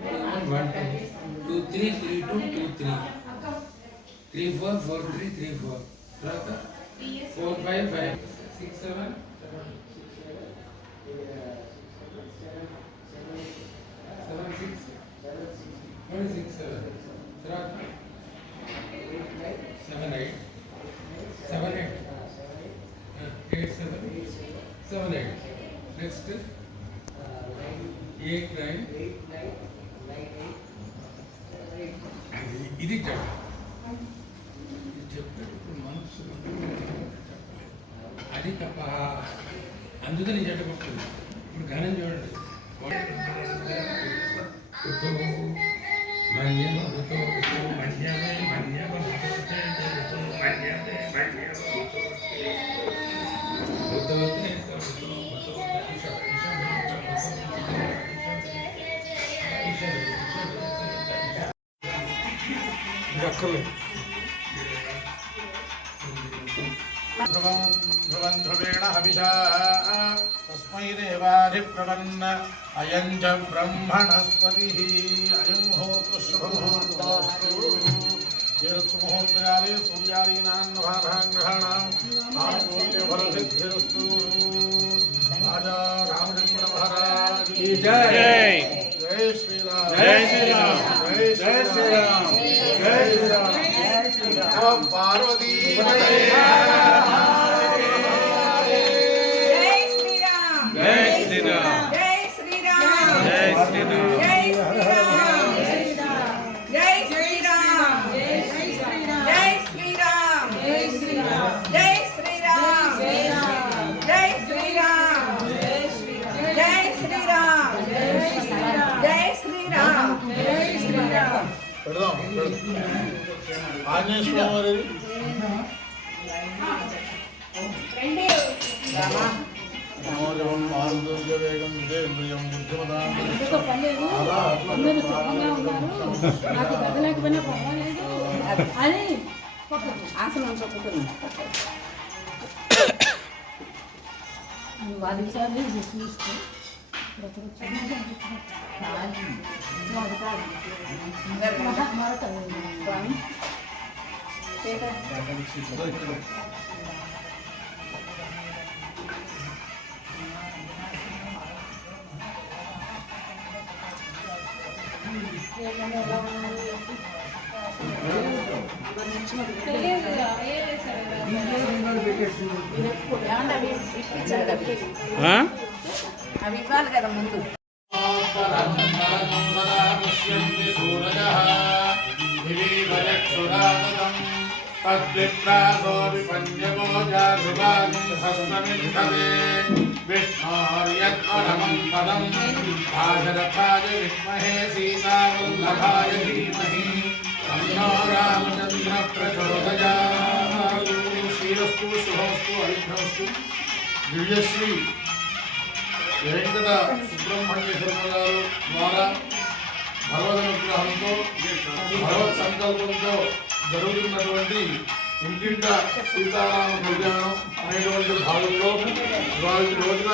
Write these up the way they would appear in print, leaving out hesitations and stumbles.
1 2 3 3 2 2 3 3 4 4 3 3 4 తర్వాత 4 5 5 6 7 తర్వాత 7 8 7 8 8 7 7 8 నెక్స్ట్ 8 9 ఇది చెప్పేటప్పుడు మనసు అది తప్ప అందుకని జట్టకొస్తుంది. ఇప్పుడు ఘనం చూడండి. ध्रुवेण हविषा तस्मै देवाधिप्रपन्न अयं च ब्रह्मणस्पतिः अयं मुहूर्तः शुभमुहूर्तोऽस्तु मुहूर्तकाले सूर्यादीनां आनुकूल्यफलसिद्धिरस्तु। राजा रामचंद्र महाराज की जय। जय श्री राम। जय श्री राम। जय श्री राम। जय श्री राम। पार्वती ఆంజనేయస్వామి అవి ఇవ్వాలి కదా ముందు. तद्विप्रासो विपन्यवो जागृवाग्निहस्तमिद्धते विष्णोर्यत्परमं पदं दाशरथाय विद्महे सीतावल्लभाय धीमहि तन्नो रामचन्द्रः प्रचोदयात्। श्रीरस्तु शुभमस्तु अविघ्नमस्तु। దివ్యశ్రీ వెంకట సుబ్రహ్మణ్య శర్మ గారు ద్వారా భగవదనుగ్రహంతో భగవత్ సంకల్పంతో జరుగుతున్నటువంటి ఇంటింట సీతారామ కళ్యాణం అనేటువంటి భాగంలో ఇవాళ రోజున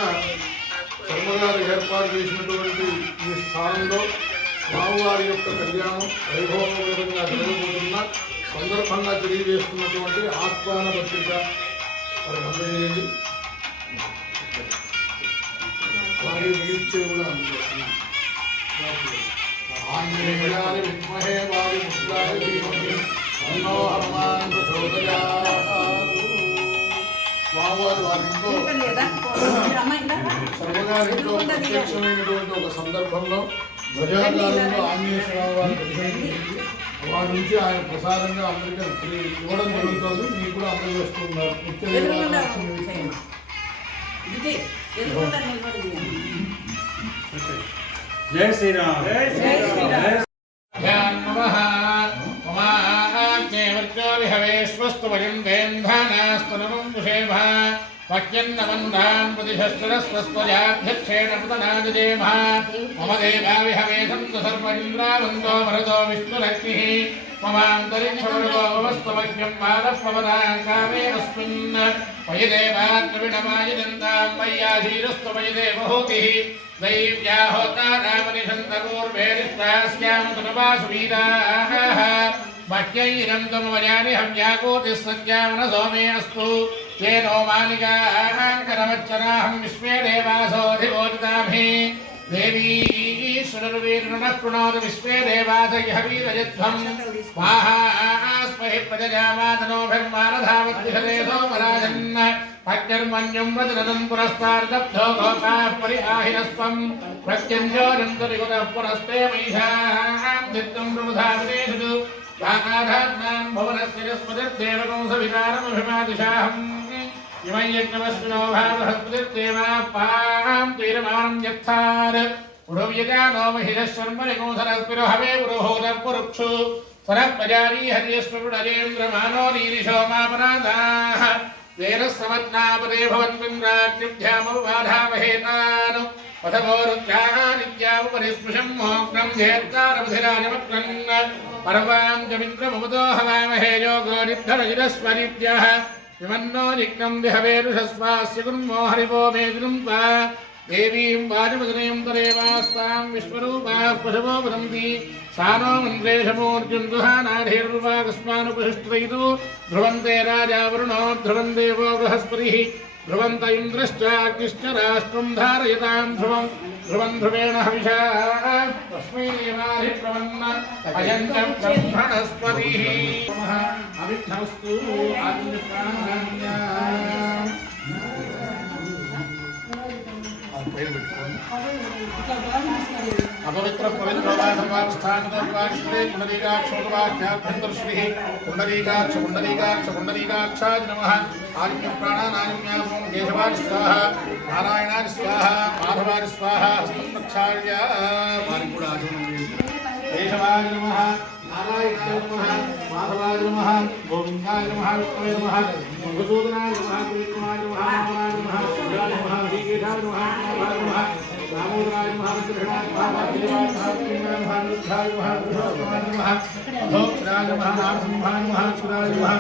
శర్మగారు ఏర్పాటు చేసినటువంటి ఈ స్థానంలో స్వామివారి యొక్క కళ్యాణం వైభవపూర్వకంగా జరగబోతున్న సందర్భంగా తెలియజేస్తున్నటువంటి ఆహ్వాన పత్రిక వారికి అందజేయండి. అలాగే మిగిల్చే కూడా అందుకోసం ఆంజనేయాయ విద్మహే వారి ముద్రాయ ధీమహి తన్నో హనుమాన్ ప్రచోదయాత్. స్వామివారి వారింట్లో సర్వగారింట్లో ప్రత్యక్షమైనటువంటి ఒక సందర్భంలో ధ్వజాకారంలో ఆంజనేయ స్వామి వారి ప్రతినిధి వారి నుంచి ఆయన ప్రసారంగా అందరికీ ఇవ్వడం జరుగుతుంది. మీకు కూడా అందజేస్తున్నారు. जय श्री राम। जय श्री राम। नमः उमाज्ञेवर्चो विहवेश्वस्तु वयं देन्धानास्तु नमं कुशेभः वाक्यन्नवन्दान् प्रतिशस्त्रस्वस्त्वजाध्यक्षेण पृतनाजजेमः मम देवाविहवे सन्तु सर्व इन्द्रावन्दो भरतो विष्णुरग्निः ममान्तरिक्षमृगोऽवस्तवज्ञं मानः पवनाकामे अस्मिन् मयि देवाग्रविणमायिदन्तां मय्याशीरस्तु मयि देवहूतिः दैव्या होता रामनिषन्तपूर्वेरिष्टास्यां तुनवासुवीराः वाक्यैरं तमवजानि हव्याकोतिः सज्जामनसो मे अस्तु येनो मालिकाङ्करवच्चनाहं विश्वे देवासोऽधिवोदिताभि देवी सुरवीर्णः कृणोतु विश्वे देवासयः वीरयध्वं स्वाहास्महि प्रजजामातनोभिर्मानधावद्विषदे सोमराजन् पत्यर्मन्युं वज्रदं पुरस्तार्दब्धो गोपाः परिआहिनस्त्वं प्रत्यञ्जोरन्तरिकुतः पुरस्ते महिषां नित्यं प्रबुधाविनेषु काकाधात्मां भुवनस्थिरस्पतिर्देवकंसवितारमभिमादिशाहम् इमं यज्ञमस्मिनो भावहस्पतिर्देवाः पां तीरमानं यत्थार पुरोव्यजानो महिषशर्मनिकोसरस्पिरो हवे पुरोहोदः पुरुक्षु सरप्रजारी हर्यस्वरुडजेन्द्रमानो नीरिशोमापराधाः तेन समज्ञापदे भवन्मिन्द्राग्निभ्यामवबाधावहेतान् पथवो रुद्राः नित्यामुपरिस्पृशं मोग्नं धेत्तारमधिराजमग्रन् पर्वां च मित्रमुपतो हवामहे योगो निद्धरजिरस्वनित्यः विमन्नो निग्नं दिहवेरुषस्वास्य गुन्मो हरिवो मेदिनं त्वा देवीं वाजमदनीं तदेवास्तां विश्वरूपाः पशवो वदन्ति सा नो मन्त्रेशमूर्तिं दुहानाधीर्वाकस्मानुपशिष्टयितु ध्रुवन्ते राजा वरुणो ध्रुवं देवो बृहस्पतिः ध्रुवन्त इन्द्रश्च अग्निश्च राष्ट्रं धारयतां ध्रुवं ध्रुवेण हविषा तस्मै देवाधिप्रवन्न अयं च ब्रह्मणस्पतिः अविघ्नस्तु आत्मनिष्ठानान्या अपवित्र पवित्र वासवास्थानदर्वाक्षरे पुंडरीकाक्षोगवाख्याभ्यन्तरश्रीः पुंडरीकाक्षाय नमः आदित्यप्राणानायम्यां केशवाय स्वाहा नारायणाय स्वाहा माधवाय स्वाहा हस्तप्रक्षाल्य केशवाय नमः नारायणाय नमः माधवाय नमः गोविन्दाय नमः विष्णवे नमः मधुसूदनाय नमः कृष्णाय नमः रामाय नमः शिवाय नमः श्रीकेशाय नमः माधवाय नमः दामोदराय नमः कृष्णाय नमः वासुदेवाय नमः कृष्णाय नमः रुद्राय नमः कृष्णाय नमः अधोक्षराय नमः नारसिंहाय नमः सुराय नमः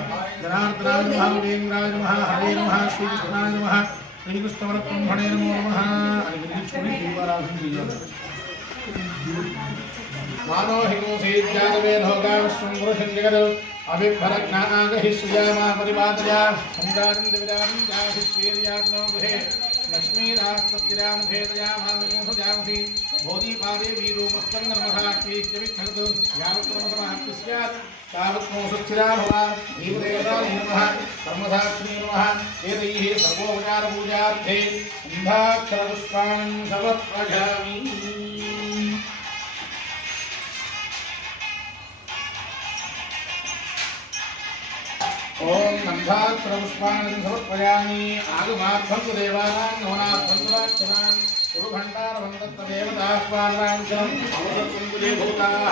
जनार्दनाय नमः वीरेन्द्राय नमः हरे नमः श्रीकृष्णाय नमः श्रीकृष्णवरब्रह्मणे नमो नमः मानो हिंसेज्जातवे लोकाविश्वं पुरुषं जगत् अभिभरज्ञानागहि सुजामा परिपादया संगारं दिविदानं जाहिश्वीर्याग्नो गृहे लक्ष्मीरास्तस्यां भेदयामानुजांसि बोधिपादे वीरूपस्कन्दर्महाक्यैक्यविघ्नतु यावत्क्रमसमाप्ति स्यात् तावत्मोसुस्थिरा भव देवदेवतायै नमः कर्मसाक्षिणे नमः एतैः सर्वोपचारपूजार्थे गन्धाक्षरपुष्पाणि समर्पयामि ओम गन्धाक्षरपुष्पाणि समर्पयामि आगमार्थं तु देवानां नवनार्थं तु वाक्यनां कुरुभण्डारवन्दत्तदेवतास्वानाञ्चम् अवसत्सन्तु ये भूताः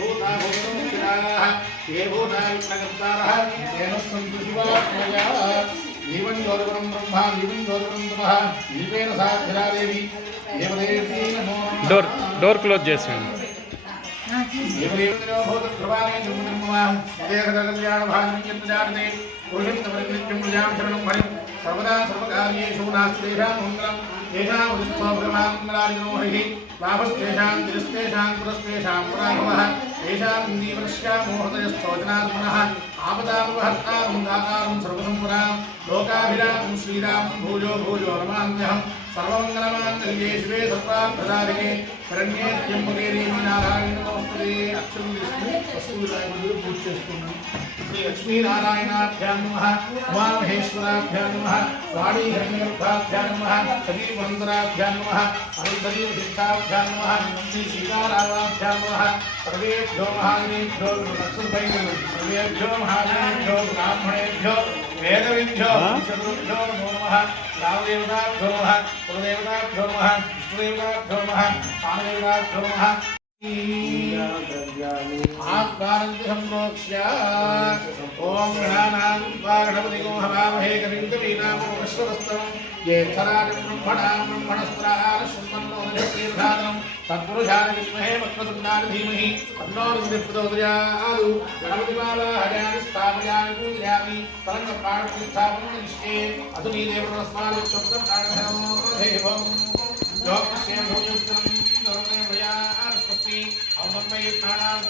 भूतमुखिराः ये भूता विघ्नकर्तारः तेन सन्तु शिवात्मया जीवं ज्योतिपुरं ब्रह्मा जीवं ज्योतिपुरं तपः दीपेन साक्षरा देवी देवदेवी नमो नमः डोर क्लोज చేయండి देवदेवो भूतप्रभावे जन्मधर्मवान् देहकल्याणभागनित्यजाते पुरुषोत्तमनित्यं प्रजां शरणं हरिं सर्वदा सर्वकार्येषु नास्ति तेषां मङ्गलं तेषां उदित्वप्रभामङ्गलादिनो हरिः लाभस्तेषां तिरस्तेषां पुरस्तेषां पराभवः तेषां इन्दीवरस्या मोहतयस्थोजनात्मनः आपदापहर्तारं दातारं सर्वसम्पदां लोकाभिरामं श्रीरामं भूयो भूयो नमाम्यहम् सर्वमङ्गलमाङ्गल्ये शिवे सर्वार्थसाधिके शरण्ये त्र्यम्बके देवी नारायण नमोस्तुते अक्षं विष्णु वस्तुविनायకుడు పూజ చేసుకున్నాం శ్రీ లక్ష్మీనారాయణాభ్యాం నమః ఉమామహేశ్వరాభ్యాం నమః వాణీ హిరణ్యగర్భాభ్యాం నమః సతీవందనాభ్యాం నమః అనంతరీవసిద్ధాభ్యాం నమః శ్రీ సీతారామాభ్యాం నమః సర్వేభ్యో మహాజనేభ్యో సర్వేభ్యో మహాజనేభ్యో బ్రాహ్మణేభ్యో వేదవిభ్యో చతుర్భ్యో నమో నమః రామదేవతాభ్యో నమః కులదేవతాభ్యో నమః విష్ణుదేవతాభ్యో నమః కామదేవతాభ్యో నమః आत्मानंद संप्रोक्ष्य ओम गणानां गणपतिगो हवामहे कविं कवीनामुपश्य वैश्ववस्त्रं ज्येष्ठराजं ब्रह्मणस्त्राः शुम्भन्नोदतीर्थादनं तत्पुरुषाय विद्महे वक्रतुण्डाय धीमहि तन्नो विद्युत् प्रचोदयात् गणपतिबालाहयामि स्थापयामि पूजयामि तरङ्गप्राणप्रतिष्ठापनमिष्टे अधुनीदेवतस्मात् शब्दं प्राणभयो देवं योगक्षेम भूयस्तं सर्वमयास्पति औमन्मयी प्राणानां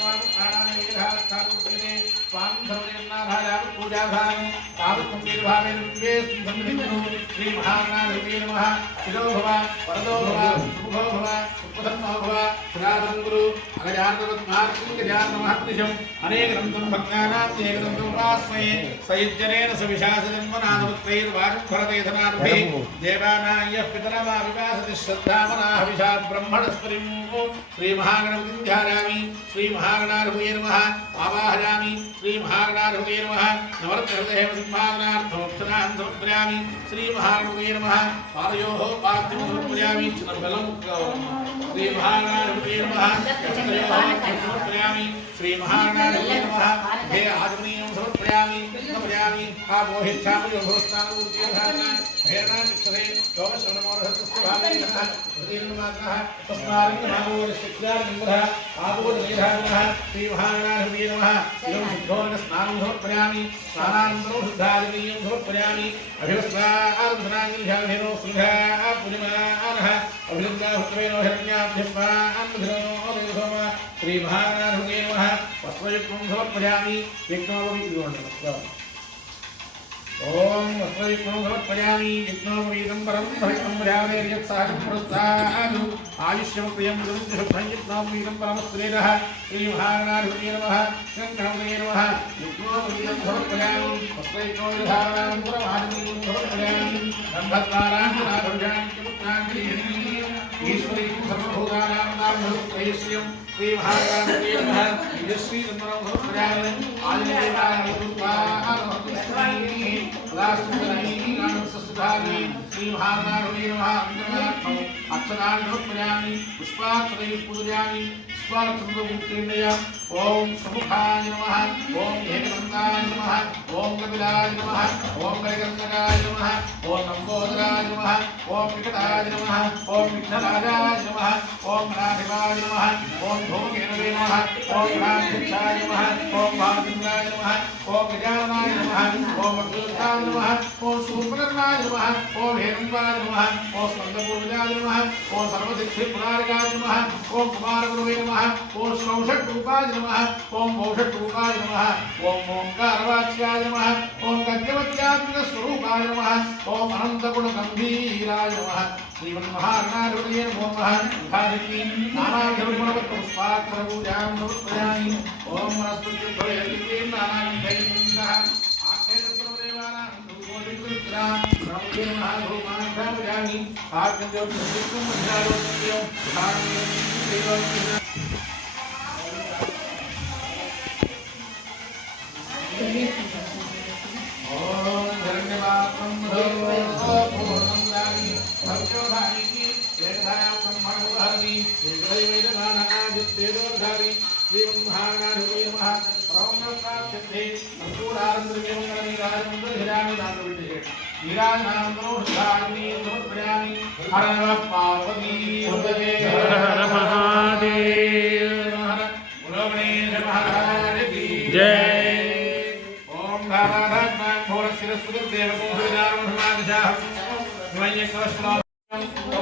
स्वाम सर्वजगन्नाथाय पूजाधाम तावत्कुंभीरभावेन विश्वेस्मिन् श्री महागणाधिपतये नमः शिरो भव वरदो भव शुभो भव सुप्रसन्नो भव सदातं गुरु अगजानवद्मार्गं अनेकदन्तं भक्तानां एकदन्तं उपास्महे सयुज्यनेन सविशासजन्मनादवत्रैर्वाचं भरतेधनार्भे देवानां यः पितरमाविवासति श्रद्धामनाः विशा ब्रह्मणस्पतिं श्री महागणपतिं ध्यायामि श्री महागणाधिपतये नमः आवाहयामि श्री महागणाधिपतये नमः नवरत्नहृदये सिंहासनार्थोत्तरां समर्पयामि श्री महागणपतये नमः पादयोः पाद्यं समर्पयामि चिन्नबलं श्री महागणाधिपतये नमः समर्पयामि श्री महागणाधिपतये नमः हे आदरणीयं समर्पयामि समर्पयामि आमोहिच्छामि योगस्थानपूर्तिर्धारणा हेरणाक्षरे योगश्रवणमोरहस्तभावेनः प्रतिर्मात्रः तस्मादिन्महागोरशिक्ष्यार्निम्बः आगोदनेधारणः श्री महागणाधिपतये नमः इदं शुद्धोदकस्नानं समर्पयामि स्नानानन्तरं शुद्धादिनीयं समर्पयामि अभिवस्त्रादुधनाङ्गिलिशाधीनो सुलभः पूर्णिमानः अभिवृद्धाहुत्वेनो हिरण्याभ्यस्वान्मधिनो श्री महागणाधिपतये नमः वस्त्रयुक्तं समर्पयामि ओम वस्त्रयुक्तं समर्पयामि यज्ञोपवीतं परं भवितं भ्रामेर्यत्साहं पुरस्तादु आयुष्यमप्रियं गुरुशुभं यज्ञोपवीतं परमस्त्रेदः श्री महागणाधिपतये नमः शङ्करपतये नमः यज्ञोपवीतं समर्पयामि वस्त्रयुक्तं धारणां पुरमादिनीं समर्पयामि ब्रह्मद्वारां ईश्वरीं सर्वभूतानां नामधुत्रयश्रियं श्री महागणाधिपतये नमः यश्री तन्मनं समर्पयामि श्री महागणाधिपतये नमः अक्षराणि समर्पयामि पुष्पाक्षरैः पूजयामि पुष्पाक्षरमूर्तिर्नय ओम समुखाय नमः ओम एकदन्ताय नमः ओम कपिलाय नमः ओम गजगन्धकाय नमः ओम लंबोदराय नमः ओम विकटाय नमः ओम विघ्नराजाय नमः ओम गणाधिपाय नमः ओम धूमकेतवे नमः ओम गणाध्यक्षाय नमः ओम भानुचन्द्राय नमः ओम गजाननाय नमः ओम अग्निरुद्धाय नमः ओम शूर्पकर्णाय नमः ओम हेरम्बाय नमः ओम स्कन्दपूर्वजाय नमः ओम सर्वसिद्धिप्रदायकाय नमः ओम कुमारगुरुवे नमः ओम श्रौषट्रूपाय नमः ओम भौषट्रूपाय नमः ओम ओंकारवाच्याय नमः ओम गद्यवत्यात्मकस्वरूपाय नमः ओम अनन्तगुणगम्भीराय नमः श्रीमन्महागणाधिपतये नमो नमः धारिणी नानाविधगुणवत्पुष्पाक्षरपूजां समर्पयामि ओम वनस्पतिभ्यः नानाविधैर्यः आख्यातप्रदेवानां धूपोदिकृत्रां ब्रह्मणः धूमान् आख्यातप्रदेवं मध्यालोक्यं धारणीयं देवं ओम धन्यवादं पूर्णं दानि भक्तोधारि एकधाया ब्रह्मणोधारि एकदैवेदमानादित्येदोधारि श्रीमन्महागणाधिपतये नमः परमप्राप्यते संपूर्णानन्दविमङ्गलनीराजमन्दधिरामि नामविद्ये नीराजनामनो हृदाग्नि समर्पयामि हर नमः पार्वती हृदये हर महादेव बोलो गणेश महाराज की जय ओम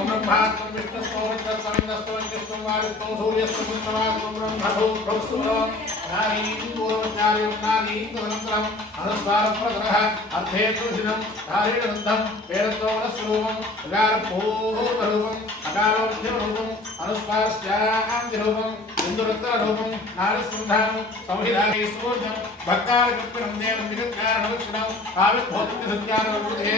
ब्रह्मात्म विष्णुस्तोत्रं वायुस्तं सूर्यस्तं पुष्पवास्तं ब्रह्मभूतभुवस्तं नारीं पूर्वचार्यं नारीं तदनन्तरम् अनुस्वारप्रकरः अर्धेतुषिणं धारेणबन्धं वेदत्वमनस्वरूपं अकारपूर्वरूपम् अकारोध्यरूपम् अनुस्वारस्यान्तिरूपम् इन्दुरुत्तररूपं नारस्कन्धानं संहितायै सूर्यं भक्तारकृत्पिनं देवं जगत्कारणलक्षणम् आविर्भूतं सत्यानवृद्धे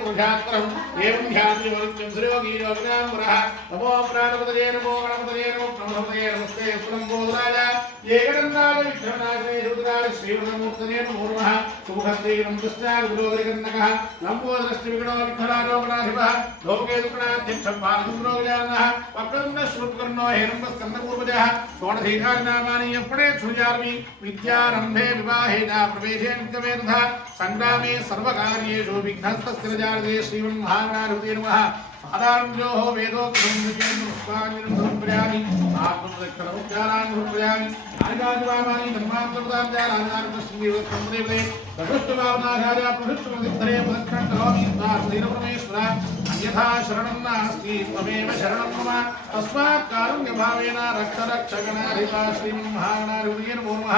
पुरुषान्तरम् एवं ध्यानं वरुणं श्रीयोगीयोगिना జ్ఞానామృః నమో ప్రాణపతయే నమో గణపతయే నమో ప్రమథపతయే నమస్తే పురంబోధరాజ ఏకదంతాయ విఘ్నవినాశనే రుద్రాయ శ్రీవరమూర్తయే నమో నమః సుముఖస్తే నమస్కార విలోకరికన్నకః లంబోదరశ్రీ విఘ్నో విఘ్నరాజో గణాధిపః లోకే దుఃఖనాధ్యక్షం పాలసుంద్రోగజానః వక్రతుండ శ్రుత్కర్ణో హిరణ్యస్కందపూర్వజः షోడశీకాని నామాని ఎప్పుడే ఛృజామి విద్యారంభే వివాహే ప్రవేశే నిత్యమేధ సంగ్రామే సర్వకార్యేషు విఘ్నస్తస్తిరజారదే శ్రీమన్మహాగణాధిపతే నమః సాధారణ్యో వేదోక్తం పుష్పాంజలి ఆత్మరక్షణోపచారాన్ని సమర్పయామి ఆదివామాని ధర్మాంతర్దాచారాన్ని ప్రకృష్టభావనాచార్య ప్రకృష్టమధిధరే ప్రదక్షిణ కరోమి పరమేశ్వర అన్యథా శరణం నాస్తి త్వమేవ శరణం మమ తస్మాత్ కారుణ్యభావేన రక్ష రక్షగణాధిపా శ్రీమన్మహాగణాధిపతే నమో నమః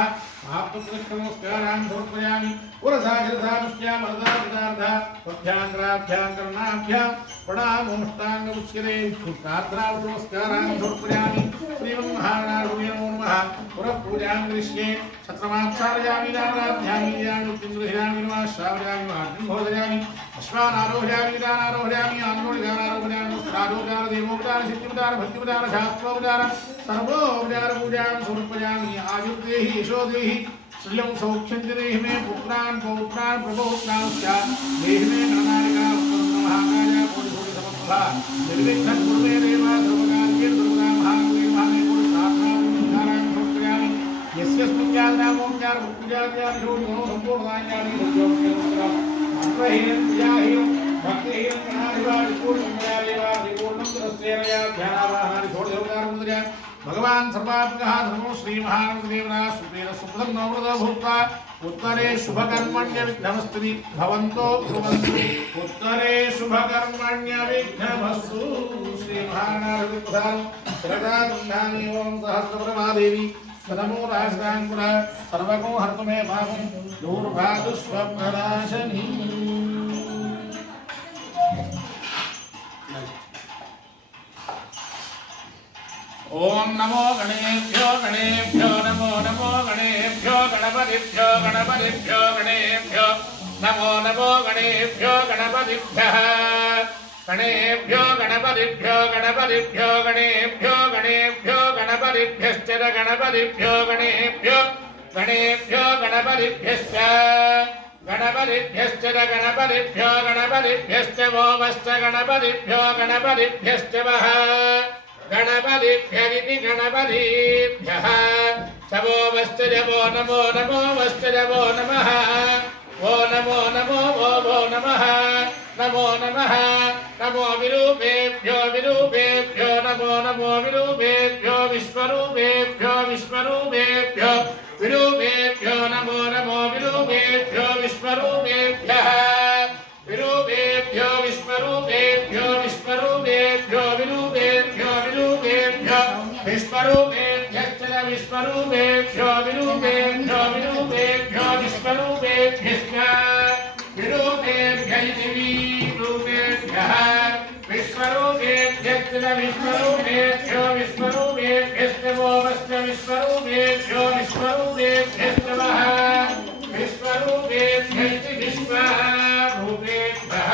ఆత్మనమస్కారాన్ని సమర్పయామి పురసాగరసాభ్యాం ప్రణామోష్టాంగ ఉచ్యతే నమస్కారాన్ని సమర్పయామి శ్రీమన్మహాగణాధిపతే నమో నమః పురపూజాం కరిష్యే ఛత్రమాచార్యామి దానాధ్యామి జ్ఞానోక్తింద్రహిరామి శ్రావయామి వాగ్యం భోజయామి అశ్వానారోహయామి దానారోహయామి ఆందోళిగానారోహయామి శ్రాదోపచార దేవోపచార సిద్ధిపచార భక్తిపచార శాస్త్రోపచార సర్వోపచార పూజాం సమర్పయామి ఆయుర్దేహి యశోదేహి श्रियं सौख्यं च देहि मे पुत्रान् पौत्रान् प्रपौत्रांश्च देहि मे गणनायका महाकाय कोटिकोटिसमप्रभा निर्विघ्नं कुरु मे देव सर्वकार्ये सर्वदा महाकाय महामे कोटिसाधनां समर्पयामि यस्मिन् ज्ञानामोज्ञान पूजाद्यादिषु सम्पूर्णायानि अत्रहीनं पूजाहीनं भक्तिहीनं गणाधिपादि पूर्णं तरस्तेनया ध्यानावाहानि षोडशोपचारमुद्रया भगवान् सर्वात्मकः धर्मो श्रीमहागणपतिदेवना सुतेन सुप्रदं नवव्रतो भूत्वा उत्तरे शुभकर्मण्य विघ्नमस्तु भवन्तो कुर्वन्तु उत्तरे शुभकर्मण्य विघ्नमस्तु श्रीमहागणाधिपतिप्रधानं शरदा गन्धानि ओं सहस्रप्रभादेवी नमो राजदाङ्कुर सर्वको हर्तु मे पापं दूर्भातु स्वप्रनाशनी ओम नमो गणेभ्यो गणेभ्यो नमो नमो गणेभ्यो गणपतिभ्यो गणपतिभ्यो गणेभ्यो नमो नमो गणेभ्यो गणपतिभ्यः गणेभ्यो गणपतिभ्यो गणपतिभ्यो गणेभ्यो गणेभ्यो गणपतिभ्यश्च गणपतिभ्यो गणेभ्यो गणेभ्यो गणपतिभ्यश्च गणपतिभ्यश्च गणपतिभ्यो गणपतिभ्यश्च वोमश्च गणपतिभ्यो गणपतिभ्यश्च वः गणपतिभ्यरिति गणपतिभ्यः शवोमश्च जवो नमो नमो वश्च जवो नमः वो नमो नमो वो नमः नमो नमः नमो विरूपेभ्यो विरूपेभ्यो नमो नमो विरूपेभ्यो विश्वरूपेभ्यो विश्वरूपेभ्यो विरूपेभ्यो नमो नमो विरूपेभ्यो विश्वरूपेभ्यः विरूपेभ्यो विश्वरूपेभ्यो विश्वरूपेभ्यो विरूपेभ्यो विरूपेभ्यो विश्वरूपेभ्यश्च विश्वरूपेभ्यो विरूपेभ्यो विरूपेभ्यो विश्वरूपेभ्यश्च विरूपेभ्य इति विरूपेभ्यः विश्वरूपेभ्यश्च विश्वरूपेभ्यो विश्वरूपेभ्यश्च वोमश्च विश्वरूपेभ्यो विश्वरूपेभ्यश्च वः विश्वरूपेभ्य इति विश्वरूपेभ्यः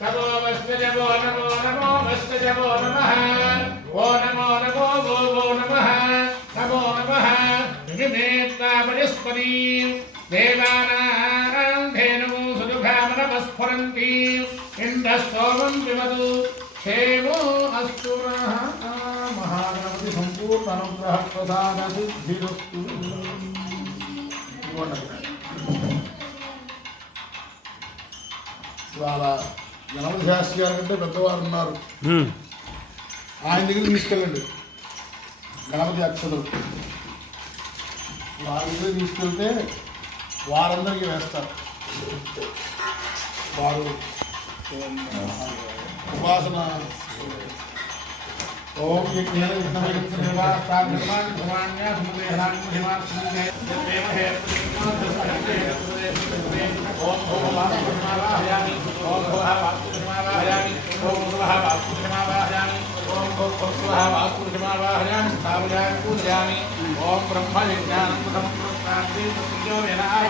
तवोमश्च जवो नमो नमो वश्च जवो नमः वो नमो नमो वो नमः नमो नमः विमेत्तापरिस्परीं देवानां धेनुः सुजुघामनमस्फुरन्ति इन्द्रः सोमं पिबतु क्षेमो अस्तु महागणपति सम्पूर्ण अनुग्रह प्रसाद सिद्धिरस्तु ఇవాళ గణపతి శాస్త్రి గారి కంటే పెద్దవారు ఉన్నారు, ఆయన దగ్గరికి తీసుకెళ్ళండి. గణపతి అక్షతలు వారి దగ్గర తీసుకెళ్తే వారందరికీ వేస్తారు. వారు ఉపాసన ఓం యజ్ఞేన ओम भोगवाहयामि ओम भोगवाहयामि ओम भोगवाहयामि ओम भोगवाहयामि स्थापयामि पूजयामि ओम ब्रह्म विज्ञानं समप्रकाशे सुजो वेनाः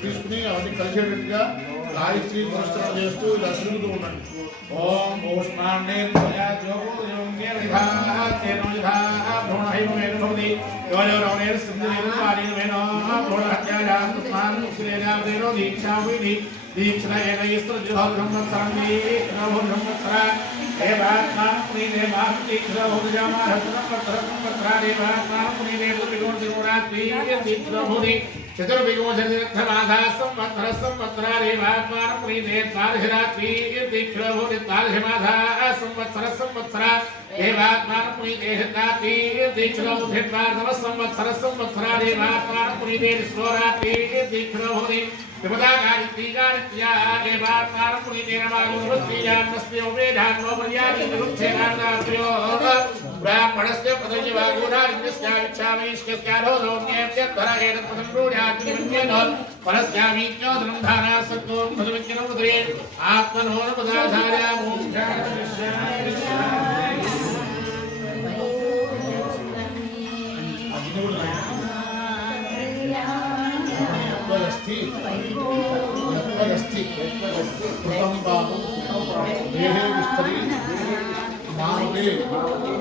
తీసుకుని అవన్నీ కలిసేటట్టుగా గాయత్రి పురస్కారం చేస్తూ ఇలా తిరుగుతూ ఉండండి. ఓం భూష్మాండే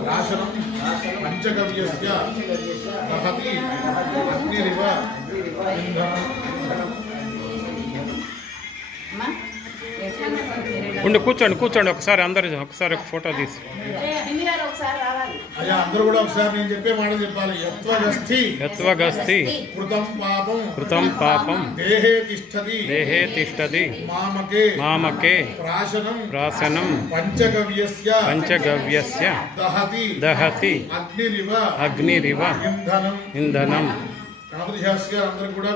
రాశనం పంచగవ్యస్య రహతి అగ్ని అగ్నిరివ ఇంధనం ఉండి కూర్చోండి ఒకసారి అందరు ఒకసారి ఒక ఫోటో తీసి. అయ్యా అందరూ కూడా ఒకసారి నేను చెప్పే మాట చెప్పాలి. యత్వగస్తి కృతం పాపం దేహే తిష్టతి మామకే ప్రాశనం పంచగవ్యస్య దహతి అగ్నిరివ ఇంధనం. గణపతి శాస్త్రి గారు అందరికి కూడా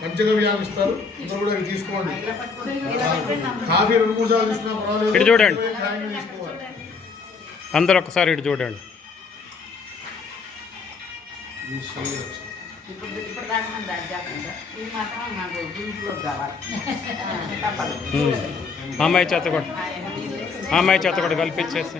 పంచగవ్యాలు ఇస్తారు. అందరూ కూడా ఇవి తీసుకోండి. కాఫీ 2-3 సార్లు తీసుకున్నా పర్వాలేదు. ఇటు చూడండి తీసుకోవాలి. అందరు ఒకసారి ఇటు చూడండి. అమ్మాయి చేత కూడా కల్పించేసి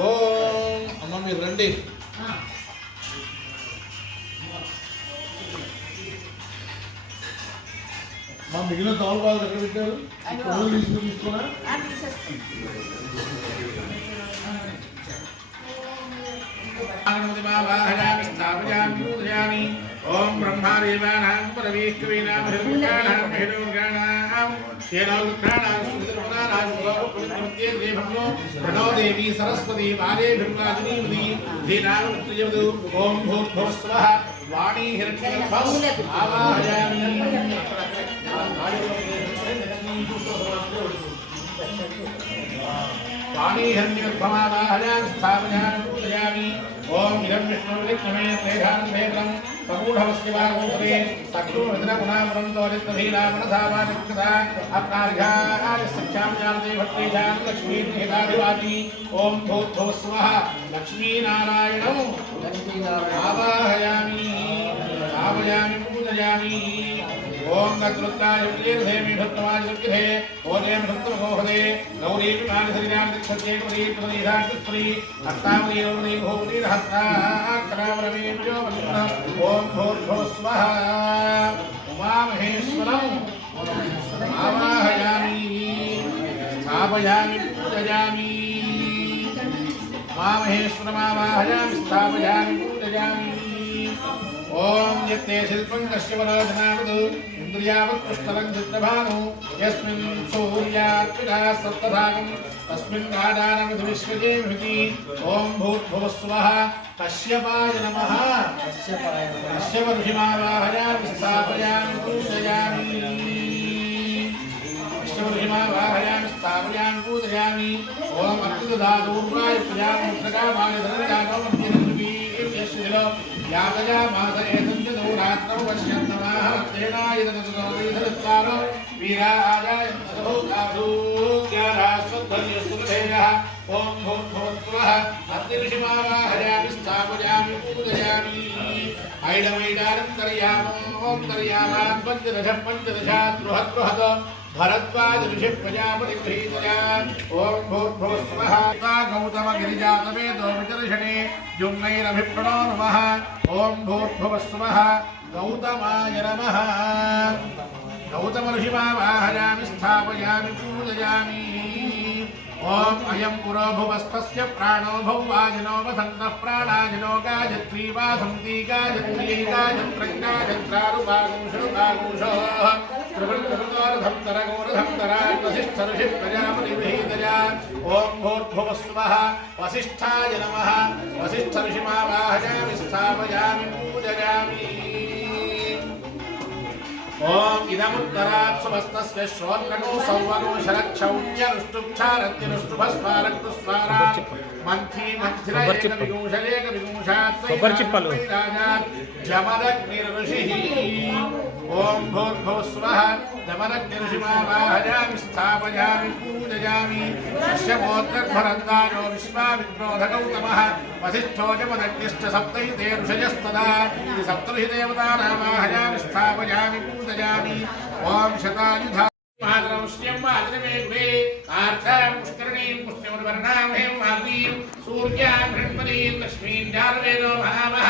ఓం అమ్మ మీరు రండి. మా మిగిలిన తోలబాలు ఎక్కడ పెట్టారు? తీసుకున్నా ఓం బ్రహ్మాదేవానాం పరమేశ్వరీనాం హిరణ్యానాం హిరణ్యానాం శేనోగ్రాణాం సుదర్శనానాం గోపకులమధ్యేభ్యో ప్రణోదేవి సరస్వతి వారే భిర్వాదినీమది ధీనాం త్రియవదు. ఓం భూర్భువస్వః వాణీ హిరణ్యగర్భం ఆవాహయామి. वाणी हिरण्यगर्भमावाहयामि स्थापयामि पूजयामि. ओम इदं विष्णुर्विक्रमे त्रेधानभेदं समूढमस्ति वागोपदे सकृवदनगुणावरं दोरितधीरामणधावानिक्षदा अप्रार्घाय सख्यामयामि भट्टेजां लक्ष्मीर्निहिताधिवाति. ओम भूर्भुवस्वः लक्ष्मीनारायणं आवाहयामि स्थापयामि पूजयामि. ओम गद्रुद्राय विजयधेमि धत्तमाय दुर्गधे ओदेम धत्तमगोहदे गौरी विमानसरिणां दिक्षते कुरी प्रदीधात्पुरी हस्तावली योनि भूति रहस्ता करावरमेभ्यो वन्दना. ओम भूर्भुवस्वः उमामहेश्वरम् आवाहयामि स्थापयामि पूजयामि. उमामहेश्वरमावाहयामि स्थापयामि पूजयामि. ओम यत्ते शिल्पं कश्यवराधनावतु इंद्रियावत् पुष्कलं चित्रभानु यस्मिन् सूर्यार्पिता सप्तभागं तस्मिन् गाढानमधु विश्वजेमिति. ओम भूर्भुवस्वः कश्यपाय नमः. कश्यप ऋषिमावाहयामि स्थापयामि पूजयामि. कश्यप ऋषिमावाहयामि स्थापयामि पूजयामि. ओम अत्युदादूर्वाय प्रजां प्रकामाय धनदानो मन्दिरं यशुलो यावया मासएतं च दूरात्मौ पश्यन्तमाह तेनायतनसुगौरीधरत्तारो वीराजाय तदोदाधूज्ञारास्वद्धर्यस्तुभेयः. ओम भूर्भुवस्वः अग्निऋषिमावाहयामि स्थापयामि पूजयामि. ऐडमैडानन्तर्यामोऽन्तर्यामान् पञ्चदशः पञ्चदशात् बृहद् भरद्वाज ऋषि प्रजापति गृहीतया. ओम भूर्भुवस्वः गौतम गिरिजातवेदो विचर्षणे युम्नैरभिप्रणो नमः. ओम भूर्भुवस्वः गौतमाय नमः. गौतम ऋषिमावाहयामि स्थापयामि पूजयामि. ओम अयं पुरो भुवस्तस्य प्राणो भौवाजिनो वसन्तः प्राणाजिनो गायत्री वासन्ती गायत्री गायत्रज्ञायत्रारुपागुंशरुपागुंशो त्रिवृत्तरुतोरधं तरगोरधं तराग्वसिष्ठ ऋषिः प्रजापतिर्भीतया. ओम भूर्भुवस्वः वसिष्ठाय नमः. वसिष्ठ ऋषिमावाहयामि स्थापयामि पूजयामि. ओम इदं उत्तरात् सुमस्तस्य श्रोत्रको सौवनो शरक्षौण्यनुष्टुक्षारत्यनुष्टुभस्वारक्तस्वारात् मंथी मंथिरयेक विगुंशात् जमदग्निर्ऋषिः ओम भूर्भुवस्वः जमदग्निर्षिमावाहयामि स्थापयामि पूजयामि शस्यमोत्रभरन्दायो विश्वामित्रोधगौतमः वसिष्ठो जमदग्निश्च सप्तैते ऋषयस्तदा सप्तऋषि देवतानामाहयामि स्थापयामि पूजयामि ओम शतायुधा महाद्रवश्यं माद्रमेघ्वे आर्धां पुष्करणीं पुष्यवर्णां हेमवार्णीं सूर्यां बृहन्मतीं लक्ष्मीं जार्वेदो महामः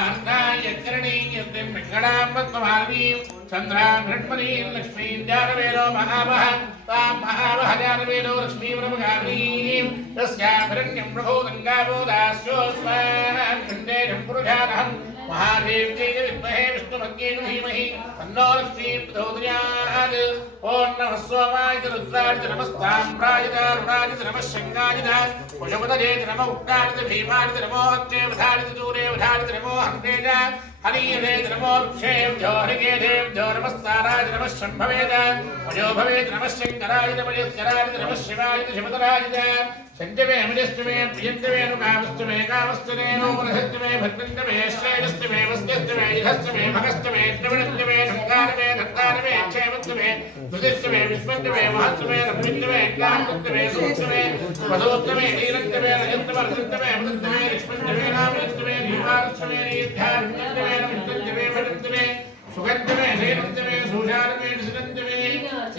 आर्धां यज्ञरणीं यज्ञं मङ्गलां पद्मवार्णीं चन्द्रां बृहन्मतीं लक्ष्मीं जार्वेदो महामः तां महामः जार्वेदो लक्ष्मीं ब्रह्मगामिनीं तस्यां हिरण्यं प्रभोदङ्गाबोधास्योऽस्मान् खण्डेन पुरुषानहं महादेव्यै विद्महे विष्णुपत्न्यै धीमहि तन्नो लक्ष्मीं प्रचोदयात् ओम नमः सोमाय रुद्राय नमस्ताम्राय रुणाय नमः शंगाय पशुपतये नमः उक्ताय भीमाय नमो देवधाय दूरे वधाय नमो हन्तेज हरिये नमो वृक्षेभ्यो हरिकेभ्यो नमस्ताराय नमः शम्भवे वयो भवे नमः शंकराय नमः शिवाय शिवतराय संजमे अमिजस्तमे प्रियन्तमे अनुकामस्तमे कामस्तमे नोमनहस्तमे भद्रन्तमे श्रेयस्तमे वस्त्यस्तमे इधस्तमे भगस्तमे द्रविणस्तमे धन्तारमे धन्तारमे क्षेमस्तमे दुदिस्तमे विस्मन्तमे महस्तमे रम्मिन्तमे क्लान्तमे सूक्तमे वधोत्तमे नीरन्तमे रजन्तमे रजन्तमे अमृतन्तमे लक्ष्मन्तमे नामयन्तमे दीपारस्तमे नीध्यारन्तमे नमिन्तमे भटन्तमे सुगन्धमे धीरन्तमे सूषारमे निशनन्तमे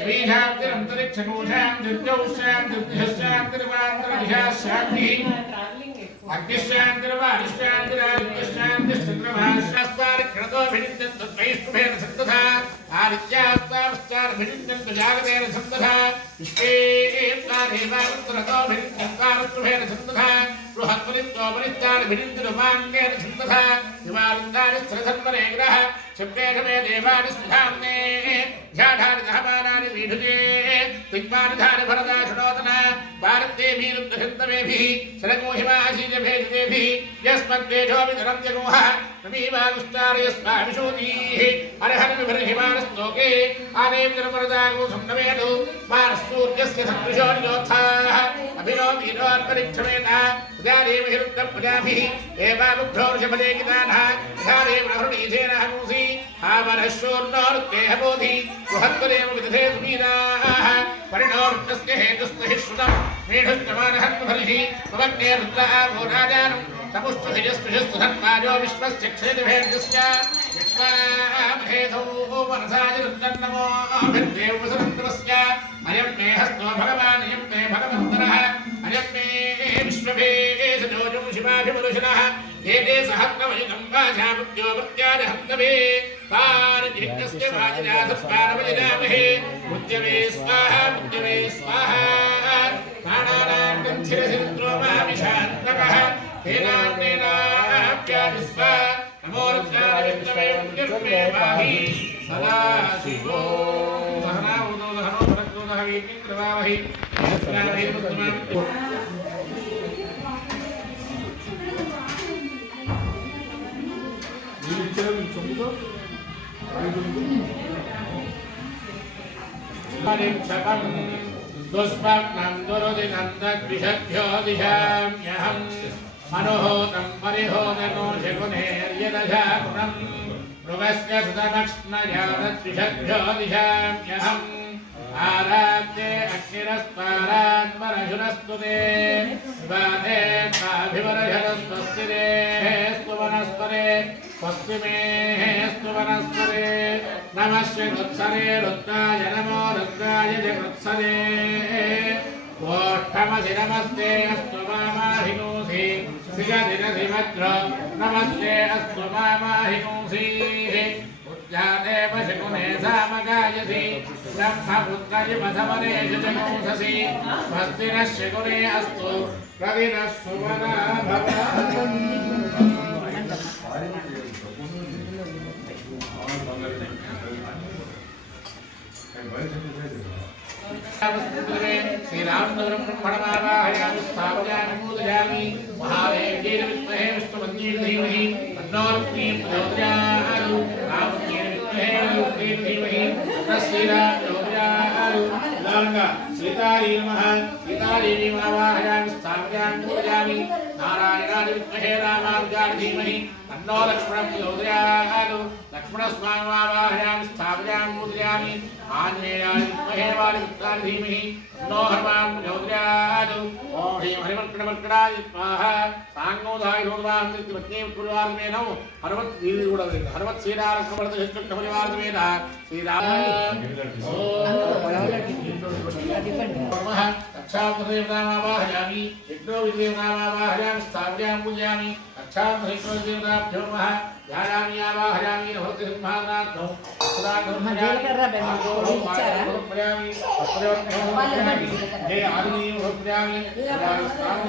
वीषान्तरिक्षकोशां दुर्जौषां दुर्जशां तिरुवान्तरदिशाशान्तिः अग्निशान्तिर्वारिशान्तिरादित्यशान्तिश्चन्द्रभाष्यास्तारिक्षणतोऽभिनित्यन्तद्वैष्णुभेन सन्तथा आदित्यास्तावश्चारभिनित्यन्तु जागतेन सन्तथा विश्वेत्तादेवारुत्तरतोऽभिनित्यन्तारुत्वभेन सन्तथा बृहत्परित्वोपरित्तारभिनित्यनुपाङ्गेन सन्तथा दिवारुन्दानि स्थिरधन्वरे ग्रह शब्देघमे देवानि सुधाम्ने ध्याधानि दहमानानि वीढुजे तिग्मानिधानि भरदा शृणोतना भारतेभिरुद्धहिन्दमेभिः शरगोहिमाशीजभेजितेभिः यस्मद्वेषोऽभिधरन्त्यगोहः नमीवागुष्टारयस्माभिषूतीः अरहरविभर्हिमानस्तोके आनेन्द्रमरदागो संनवेदु मानस्तूर्यस्य सदृशो निजोत्थाः अभिनो वीरोऽन्तरिक्षमेन प्रजादेवहिरुद्धं प्रजाभिः एवामुग्धोर्षभलेकितानः यथादेव अहृणीधेन हंसि आवरश्वोर्नोरुत्तेह बोधि बृहत्तरेव विदधे सुमीनाः परिणोरुद्धस्य हेतुस्तहि श्रुतम् मेढुष्टमानहत्महरिः पवन्ने रुद्रावो राजानम् तमुष्टुभिजस्पृशस्तु धन्वाजो विश्वस्य क्षेत्रभेदस्य विश्वाभेदौ मनसाय रुद्रन्नमो भिर्देवसरन्तवस्य अयं मे हस्तो भगवान् अयं मे भगवन्तरः अयं मे विश्वभेदजोजं शिवाभिमनुषिणः एते सहस्रवयितं वाचामृत्यो मृत्यादहन्तवे पारजिज्ञस्य वाजिराधस्पारवजिरामहे मृत्यवे स्वाहा प्राणानां गन्धिरसिन्द्रोमाविशान्तकः तेनाप्यादिस्व नमो रुद्राविद्रवे मुद्यर्मे पाहि सदा शिवो सहनावतो दहनो भरतो दह वीर्यङ्कृवावहि सहस्रावहिर्मुद्रमामित्यो दुष्पाप्नं दुरुदिनं तद्विषभ्यो दिशाम्यहं मनोहोतं परिहोदनो शकुनेर्यदशाकुणं मृगस्य सुतमक्ष्मया तद्विषभ्यो दिशाम्यहम् आराध्ये अक्षिरस्तारात्मरशुरस्तु ते विवादे ताभिवरशरस्वस्तिरे स्तु वनस्परे स्वस्ति मे स्तु वनस्परे नमस्य रुत्सरे रुद्राय नमो रुद्राय जगत्सरे ओष्ठमसि नमस्ते अस्तु मामाहिनोषि सिगधिरधिभद्र नमस्ते अस्तु मामाहिनोषि उद्यादेव शकुने सामगायसि ब्रह्मपुत्रयमधमनेषु जगोषसि स्वस्ति नः शकुने अस्तु कविनः सुमना भवन् श्रीरामचंद्रं ब्रह्मणमावाहयामि स्थापयामि पूजयामि महादेव्यै विद्महे विष्णुपत्न्यै धीमहि तन्नो लक्ष्मीः प्रचोदयात् रामज्ञे विद्महे विष्णुपत्न्यै धीमहि सीतारी नमः सीतादेवी आवाहयामि स्थापयामि पूजयामि नारायणाय विद्महे रामानुजाय धीमहि तन्नो लक्ष्मणः प्रचोदयात् लक्ष्मणस्वामिम् आवाहयामि स्थापयामि पूजयामि आञ्जनेयाय विद्महे वायुपुत्राय धीमहि तन्नो हनुमान् प्रचोदयात् ॐ ह्रीं हरिवत्कटवत्कटाय स्वाहा साङ्गोदाय रोदवाहं नित्यपत्नीं कुर्वार्मेनौ हनुमद्वीरि కూడా హనుమత్ శ్రీరామకృష్ణ హిష్ట పరివారమేన శ్రీరామ रक्षादेवतावाहयामि यज्ञो विदेवतावाहयामि स्थापयामि पूजयामि रक्षादेवताभ्यो नमः ध्यायामि आवाहयामि नमोते सिंहासनार्थं हे आदिनी भक्त्यामि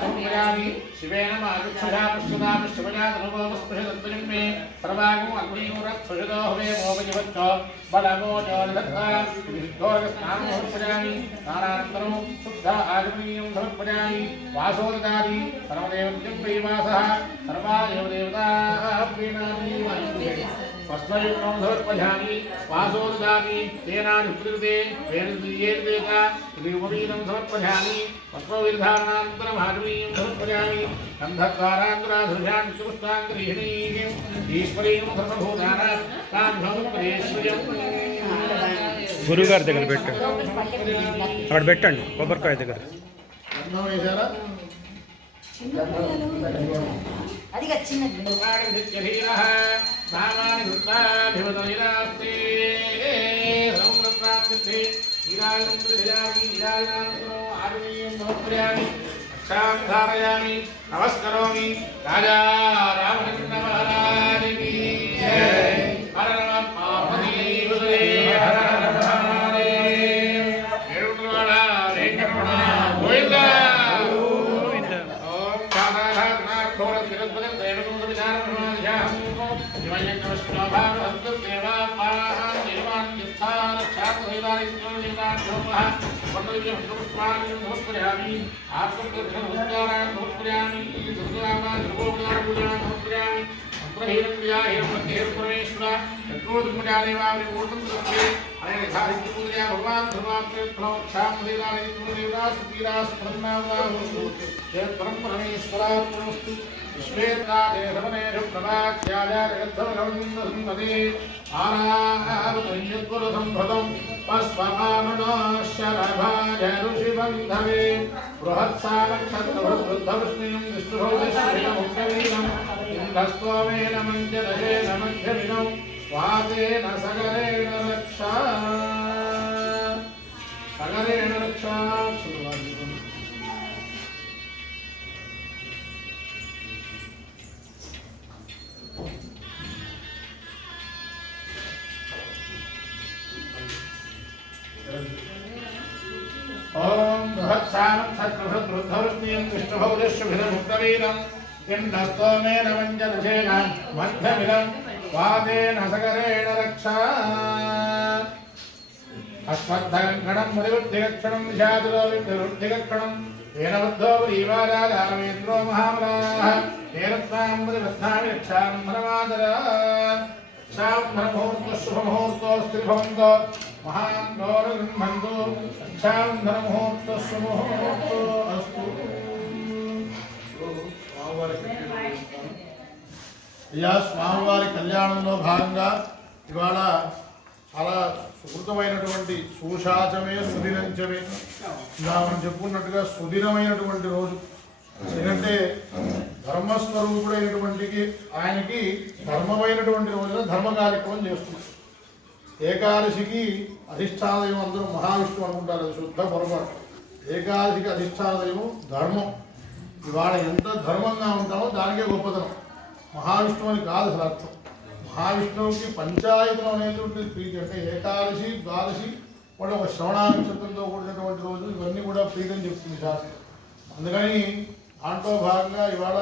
भक्त्यामि शिवेन मारुक्षया पुष्पदा पुष्पया धर्मोपस्पृशदत्तजन्मे सर्वागो अग्निमुरत्सुषदो हवे मोपजवच्च बलमो जोरदत्ता विद्धोरस्नानं भक्त्यामि नारायणं शुद्ध आगमनीयं भक्त्यामि वासोददादि सर्वदेवत्यं प्रियवासः सर्वा देवदेवताः प्रीणामि स्वस्मयुक्तं समर्पयामि वासोददामि तेनाधिकृते वेददेवता त्रिमुखीनं समर्पयामि वस्त्रविधारणान्तरम् आगमनीयं समर्पयामि गन्धद्वारान्तराधुर्यां चतुष्टाङ्गरीहिणीं ఈశ్వరీం సర్వభూతానాం కాంభం ప్రేష్యం గురుగారి దగ్గర పెట్టండి అక్కడ పెట్టండి కొబ్బరికాయ దగ్గర అన్నం వేశారా అది చిన్నది నామాని వృత్తాభివదైరాస్తే రౌద్రప్రాప్తి నీరాజంద్రయామి నీరాజనాంతరో ఆర్మీయం సమర్పయామి రక్షాం ధారయామి నమస్కరోమి రాజా రామచంద్ర మహారాజకి జై హర నమ పార్వతీపదే హర హర మహాదేవ్ ఏడుగురువాడ వెంకటరమణ గోవింద ఓం శాంతనాథో జగద్పద దేవదూత విచారణాధ్యాహం శ్రీమయ్యకృష్ణభారత సేవా పారాహం నిర్వాణ యథాన శాంతైవారిత్వం నిదానోమః వందవ్యం పుష్పాణి సమర్పయామి ఆత్మకృష్ణోద్గారాన్ సమర్పయామి దుర్గామా ధ్రువోద్గార పూజాన్ సమర్పయామి మంత్రహీనం క్రియాహీనం ప్రత్యేక పరమేశ్వర చక్రోద్మజాదేవారి మూర్తం దృష్టి అనే సాహిత్య పూజయా భగవాన్ ధర్మాత్మో క్షామలీలాస్తీరాస్పన్నావస్తు క్షేత్రం పరమేశ్వరార్పణమస్తు విశ్వేత్రాదేశమనేషు ప్రభాఖ్యాజాగద్ధమగవన్మదే ఆరావతయ్యద్గురు సంభృతం పస్వమానునాశరభాజరుషిబంధవే బృహత్సాక్షత్రవృద్ధవిష్ణుం విష్ణుభోజశ్రీముఖ్యవీనం ఇంద్రస్త్వమేన మంజదశేన మధ్యమినం స్వాతేన సగరేణ రక్షా సగరేణ రక్షా ఓం బృహత్సాక్షత్రవృద్ధవిష్ణుం విష్ణుభోజశ్రీముఖ్యవీనం ఇంద్రస్త్వమేన మంజదశేన మధ్యమినం స్వాతేన సగరేణ రక్షా అశ్వత్థగణం మరివృద్ధిగక్షణం నిషాదులో వివృద్ధిగక్షణం ఏనబద్ధో ప్రీవారాధారవేంద్రో మహామరాః ఏనత్వాం మరివస్థామి రక్షాం భరమాదరా రక్షాంధరముహూర్తో శుభముహూర్తో స్త్రీభవంతో మహాందోరగృహంతో రక్షాంధరముహూర్తో శుభముహూర్తో అస్తు. అయ్యా స్వామివారి కళ్యాణంలో భాగంగా ఇవాళ చాలా సుకృతమైనటువంటి సుశాచమే సుదినంచమే ఇలా మనం చెప్పుకున్నట్టుగా సుదినమైనటువంటి రోజు. ఎందుకంటే ధర్మస్వరూపుడైనటువంటి ఆయనకి ధర్మమైనటువంటి రోజున ధర్మ కార్యక్రమం చేస్తున్నాం. ఏకాదశికి అధిష్టాన దైవం అందరూ మహావిష్ణువు అనుకుంటారు, అది శుద్ధ పొరపాటు. ఏకాదశికి అధిష్టాన దైవం ధర్మం. ఇవాళ ఎంత ధర్మంగా ఉంటామో దానికే గొప్పతనం. మహావిష్ణువు అని కాదు అసలు అర్థం. మహావిష్ణువుకి పంచాయతనం అనేటువంటి ప్రీతి. అంటే ఏకాదశి ద్వాదశి కూడా ఒక శ్రవణ నక్షత్రంతో కూడినటువంటి రోజు, ఇవన్నీ కూడా ప్రీతి అని చెప్తుంది శాస్త్రం. అందుకని దాంట్లో భాగంగా ఇవాళ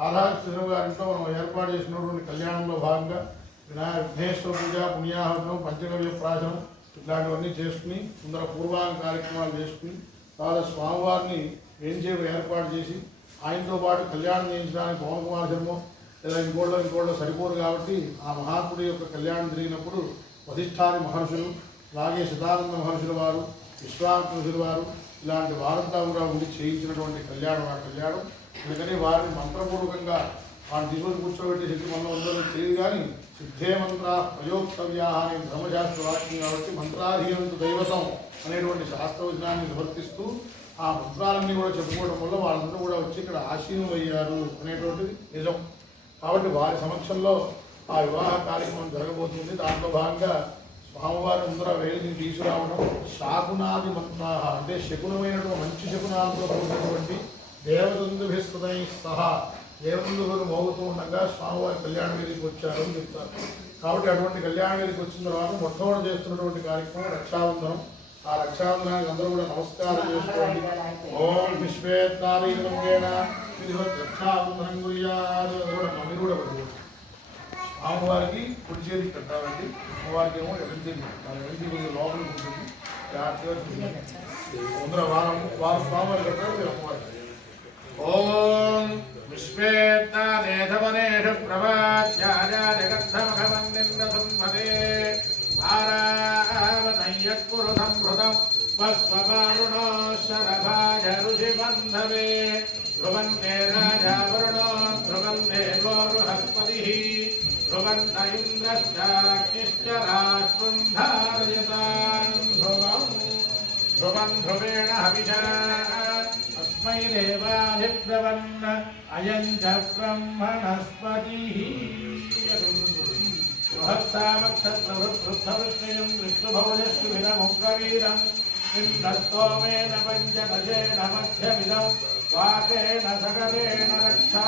రాధాకృష్ణ గారింట్లో మనం ఏర్పాటు చేసినటువంటి కళ్యాణంలో భాగంగా విఘ్నేశ్వర పూజ, పుణ్యాహవనం, పంచగవ్య ప్రాశనం ఇట్లాంటివన్నీ చేసుకుని సుందర పూర్వాంగ కార్యక్రమాలు చేసుకుని తర్వాత స్వామివారిని వేంచేపు ఏర్పాటు చేసి ఆయనతో పాటు కళ్యాణం చేయించడానికి పవన్ కుమార్ శర్మ లేదా ఇంకోళ్ళు సరిపోరు కాబట్టి ఆ మహాత్ముడి యొక్క కళ్యాణం జరిగినప్పుడు వధిష్ఠాని మహర్షులు అలాగే సదానంద మహర్షుల వారు, విశ్వామిత్ర మహర్షుల వారు ఇలాంటి వారంతా కూడా ఉండి చేయించినటువంటి కళ్యాణం ఆ కళ్యాణం. అందుకని వారిని మంత్రపూర్వకంగా వాళ్ళు తీసుకొని కూర్చోబెట్టి శక్తి మనలో ఉందో తెలియదు కానీ సిద్ధే మంత్ర ప్రయోక్తవ్యా అనే ధర్మశాస్త్ర వాక్యం కాబట్టి మంత్రాధీనంత దైవతం అనేటువంటి శాస్త్రవచనాన్ని నివర్తిస్తూ ఆ మంత్రాలన్నీ కూడా చెప్పుకోవడం వల్ల వాళ్ళందరూ కూడా వచ్చి ఇక్కడ ఆశీనులయ్యారు అనేటువంటిది నిజం. కాబట్టి వారి సమక్షంలో ఆ వివాహ కార్యక్రమం జరగబోతుంది. దాంట్లో భాగంగా స్వామివారి ముందర వేలిని తీసుకురావడం, శాకునాది మంత్ర అంటే శకునమైనటువంటి మంచి శకునాలతో కూడినటువంటి దేవదందుభిస్తున్నై సహా దేవదందులు మోగుతూ ఉండగా స్వామివారి కళ్యాణ వేదికి వచ్చారు అని చెప్తారు. కాబట్టి అటువంటి కళ్యాణ వేదికి వచ్చిన తర్వాత మొట్టమొదటి చేస్తున్నటువంటి కార్యక్రమం రక్షాబంధనం. ఆ రక్షాబంధనానికి అందరూ కూడా నమస్కారం చేసుకోండి. ఓం విశ్వేత్తారీంగేణ రక్షాబంధనం గురియారు కూడా మమ్మీ కూడా పడుతుంది. స్వామివారికి కుడి చేతికి కట్టాలండి, అమ్మవారికి ఏమో ఎడం చేతికి కట్టాలి. ఎడం చేతి లోపలికి ఉంటుంది. ముందర వారు స్వామివారి కట్టారు, మీరు అమ్మవారికి. ఓం విశ్వేత్తానేధవనేష ప్రభాధ్యాయ జగద్ధమఘవన్నిన్న సంపదే ఆరావనయ్యకురు సంహృతం వస్వపారుణో శరభాజ ఋషిబంధవే ధ్రువంతే రాజా వరుణో ధ్రువం దేవో బృహస్పతిః ధ్రువంత ఇంద్రశ్చాగ్నిశ్చ రాష్ట్రం ధారయతాం ధ్రువం ధ్రువం ధ్రువేణ హవిషా తస్మై దేవాధిబ్రవన్న అయం చ బ్రహ్మణస్పతిః బృహత్సామక్షత్రవృద్ధవృష్ణియం విష్ణుభవజస్సుభిరముగ్రవీరం ఇంద్రస్తోమేన పంచదశేన మధ్యమిదం వాపేన సకరేణ రక్షా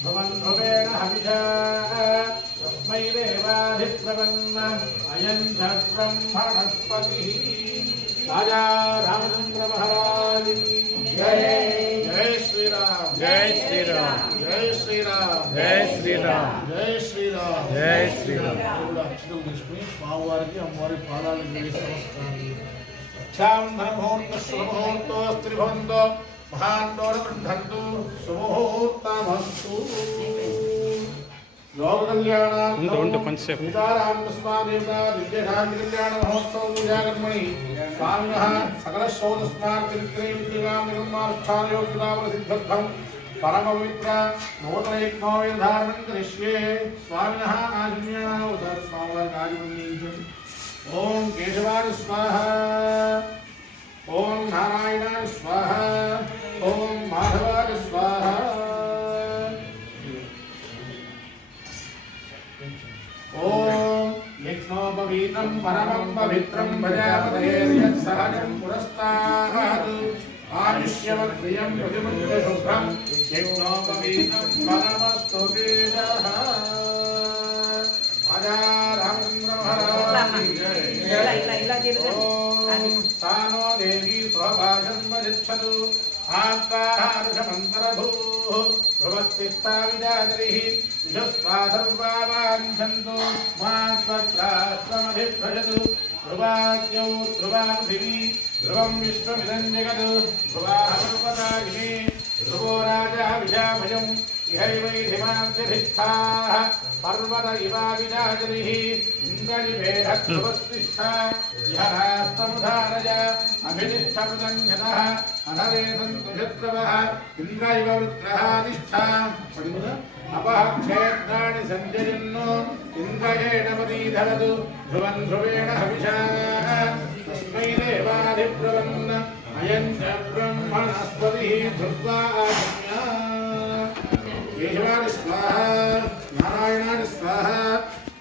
ధ్రువం ధ్రువేణ హవిషా తస్మై దేవాధిబ్రవన్న అయం చ బ్రహ్మణస్పతిః. రాజా రామచంద్ర మహారాజ్ జై జై శ్రీరామ్ జై శ్రీరామ్ జై శ్రీరామ్ జై శ్రీరామ్ జై శ్రీరామ్ జై శ్రీరామ్. కూడా అక్షతలు తీసుకుని స్వామివారికి అమ్మవారి పాదాలకు వేసి నమస్కారం. రక్షాబంధనముహూర్త శుభముహూర్తో స్త్రీభవంతో మహాండోర బృంధంతు శుభముహూర్తమస్తు. లోక ఉండు కొంచెంసేపు. సీతారామకృష్ణాదేవత దివ్యశాంతి కళ్యాణ మహోత్సవ పూజాకర్మణి స్వామినః సకల శోధస్మార్తిర్మానుష్ఠానయోగ్యతావసిద్ధం పరమ పవిత్ర నూతన యజ్ఞోధారణం కరిష్యే. స్వామినః ఆజ్ఞావత స్వామివారికి ఆజ్ఞాపించండి. ఓం కేశవాయ స్వాహ, ఓం నారాయణాయ స్వాహ, ఓం మాధవాయ స్వాహ. ఓం యజ్ఞోపవీతం పరమం పవిత్రం భజామహే యత్సహజం పురస్తాద్ ఆయుష్యవద్రియం ప్రతిముఖ్య శుభ్రం యజ్ఞోపవీతం పరమస్తు తేజః. రాజా రామచంద్ర మహారాజ్ ఓం స్థానో దేవీ స్వభాషం వదిచ్చతు ఆత్మాహారుషమంతరభూః ధ్రువస్థితా విజాదరిః విషస్వాసర్వావాంఛन्तు మా స్వత్రాస్త్వమధిభ్రజతు ధ్రువాద్యౌ ధ్రువాంధివి ధ్రువం విశ్వమిదం జగత్ ధ్రువాః పర్వతాగ్ని ధ్రువో రాజా విజాభయం ఇహైవైధిమాంత్యధిష్ఠాః పర్వత ఇవా విజాదరిః ఇంద్రజివేహ ధ్రువస్థిష్ఠా ఇహరాస్తముధారయ అభినిష్ఠమృతంజనః అనరే సంతు శత్రవః ఇంద్ర ఇవ వృత్రహాధిష్ఠా అపహక్షేత్రాణి సంజయన్నో ఇంద్రయేణమదీధరతు ధ్రువం ధ్రువేణ హవిషా తస్మై దేవాధిబ్రవన్న అయం చ బ్రహ్మణస్పతిః ధృత్వా ఆజ్ఞా. కేశవాయ స్వాహ, నారాయణాయ స్వాహ,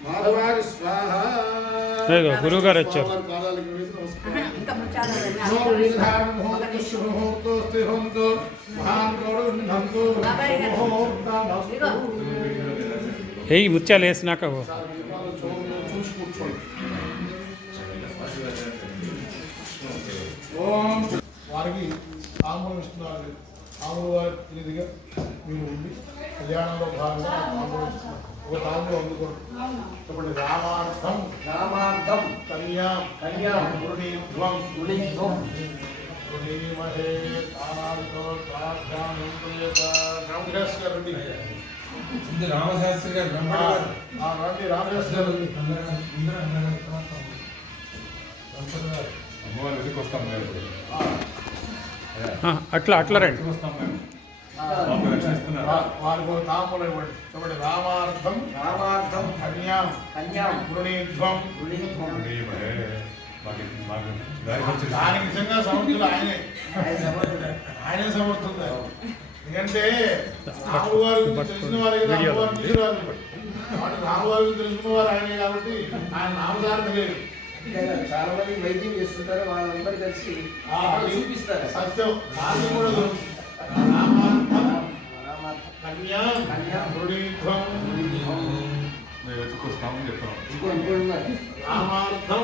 మాధవాయ స్వాహ. గురువు గారు వచ్చారు. పాదాలకు వేసి నమస్కారం. ఇంకా ముచ్చాలు ఏయ్ ముత్యాలు వేసినాక చూసి కూర్చోండి. వారికి తాంబూలం ఇస్తున్నారు. తాంబూల వారి తెలియదుగా మీరు ఉండి కళ్యాణంలో భాగంగా తాంబూలం ఇస్తున్నారు. ఒక తాంబూలం అందుకోండి. ఇప్పుడు రామార్థం రామార్థం కళ్యాణం కళ్యాణం గురుణీధ్వం గురుణీధ్వం గురుణీమహే తానాదితో ప్రార్థానం రామదాస్ గారు రండి. రామశాస్త్రి గారు రండి రామదాస్ గారు రండి. అందరూ అమ్మవారి దగ్గరికి వస్తాం మేము ఇప్పుడు. అట్లా అట్లా రండి. వస్తాం మేము. మాకు రక్షిస్తున్నారు. వారికి ఒక తాంబూలం ఇవ్వండి. కాబట్టి రామార్థం రామార్థం కన్యాం కన్యాం గృణీధ్వం. మాకు దారికి వచ్చి దానికి నిజంగా సమర్థులు ఆయనే సమర్థులు. ఎందుకంటే రాముడు వారి గురించి తెలిసిన వారికి రామువారిని తెలియరాదు. కాబట్టి రామువారి గురించి తెలిసిన వారు ఆయనే కాబట్టి ఆయన నామధారణ లేదు. చాలా మంది వైద్యం చేస్తుంటారు, వాళ్ళందరూ కలిసి చూపిస్తారు. సత్యం దాన్ని కూడా దొరుకుతుంది. రామార్థం కన్యాం గృణీధ్వం. మేము వెతుకొస్తామని చెప్తాం. రామార్థం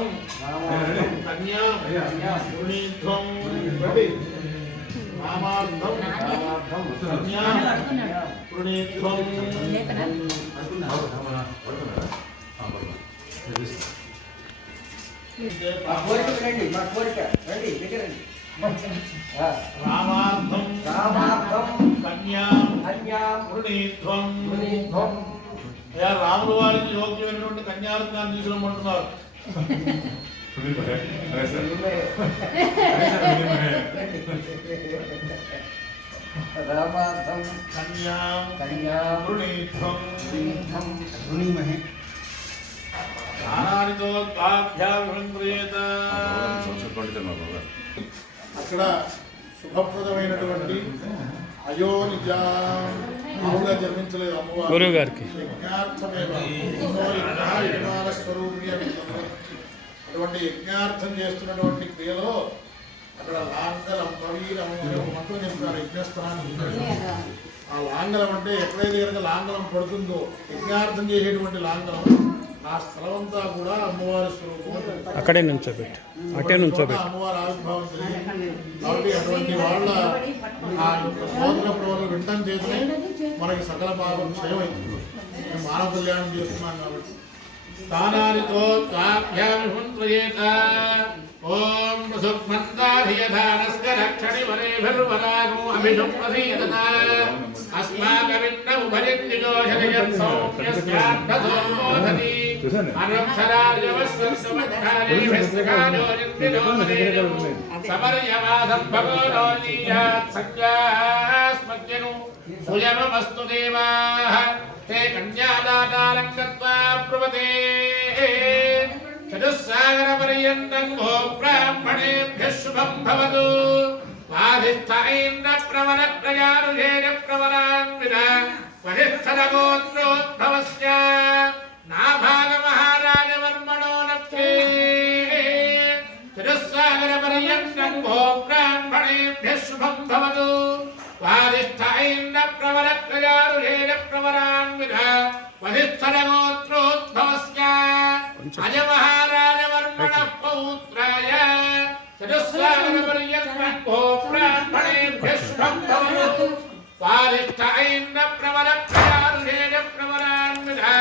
కన్యాం గృణీధ్వం. రామార్థం కన్యాం గృణీధ్వం. మా కోరిక రండి, మా కోరిక రండి, దగ్గర రండి. రామార్థం రామార్థం కన్యాం కన్యాం గృణీధ్వం. గృణీధ్వం. అయ్యా రాముల వారికి యోగ్యమైనటువంటి కన్యారత్నాన్ని తీసుకోమంటున్నారు. అదే సార్. రామార్థం కన్యాం కన్యాం గృణీధ్వం. గృణీధ్వం. గృణీమహే. జ్ఞానానితోద్భాభ్యాభిమంత్రియేత. అక్కడ శుభప్రదమైనటువంటి అయోనిజ మామూలుగా జన్మించలేదు అమ్మవారు. గురువు గారికి యజ్ఞార్థమేవ ఎన్నో యజ్ఞాన స్వరూపిణి అని చెప్తారు. అటువంటి యజ్ఞార్థం చేస్తున్నటువంటి క్రియలో అక్కడ లాంగలం ప్రవీరం అనే ఒక మంత్రం చెప్తారు. యజ్ఞస్థానాన్ని ఆ లాంగలం అంటే ఎక్కడైతే కనుక లాంగలం పడుతుందో యజ్ఞార్థం చేసేటువంటి లాంగలం ఆ స్థలమంతా కూడా అమ్మవారి స్వరూపం. అక్కడే నుంచోబెట్టు, అటే నుంచోబెట్టు. అమ్మవారి ఆవిర్భావం జరిగింది. కాబట్టి అటువంటి వాళ్ళ ఆ యొక్క స్తోత్ర ప్రవలు వింటం చేతనే మనకి సకల పాపం క్షయమైంది. మేము మానవ కళ్యాణం చేస్తున్నాం కాబట్టి స్థానానితో తాభ్యామిహుంత్రయేత. ఓం సుమంతాధియధానస్య రక్షణి వరేభిర్వరాగో అభిషుం ప్రసీదత. అస్మాకమిత్తం భజన్నిజోషయత్ సౌమ్యస్యార్థసోమోధతి. సమర్యవాదం భగవనోనీయాత్ సంజ్ఞాస్మద్యను సుయమస్తు దేవాః ते कन्यादातारं गत्वा ब्रुवते. चतुस्सागरपर्यन्तं गो ब्राह्मणेभ्यः शुभं भवतु. स्वाधिष्ठायेन्द्रप्रवरत्रयारुषेण प्रवरान्विना वरिष्ठरगोत्रोद्भवस्य नाभागमहाराजवर्मणो नक्षे. चतुस्सागरपर्यन्तं गो ब्राह्मणेभ्यः शुभं भवतु. स्वाधिष्ठायेन्द्रप्रवरत्रयारुषेण प्रवरान्विना वरिष्ठरगोत्रोद्भवस्य अजमहाराजवर्मणः पौत्राय चतुस्सागरपर्यन्तं गो ब्राह्मणेभ्यः शुभं भवतु. स्वाधिष्ठायेन्द्रप्रवरत्रयारुषेण प्रवरान्विना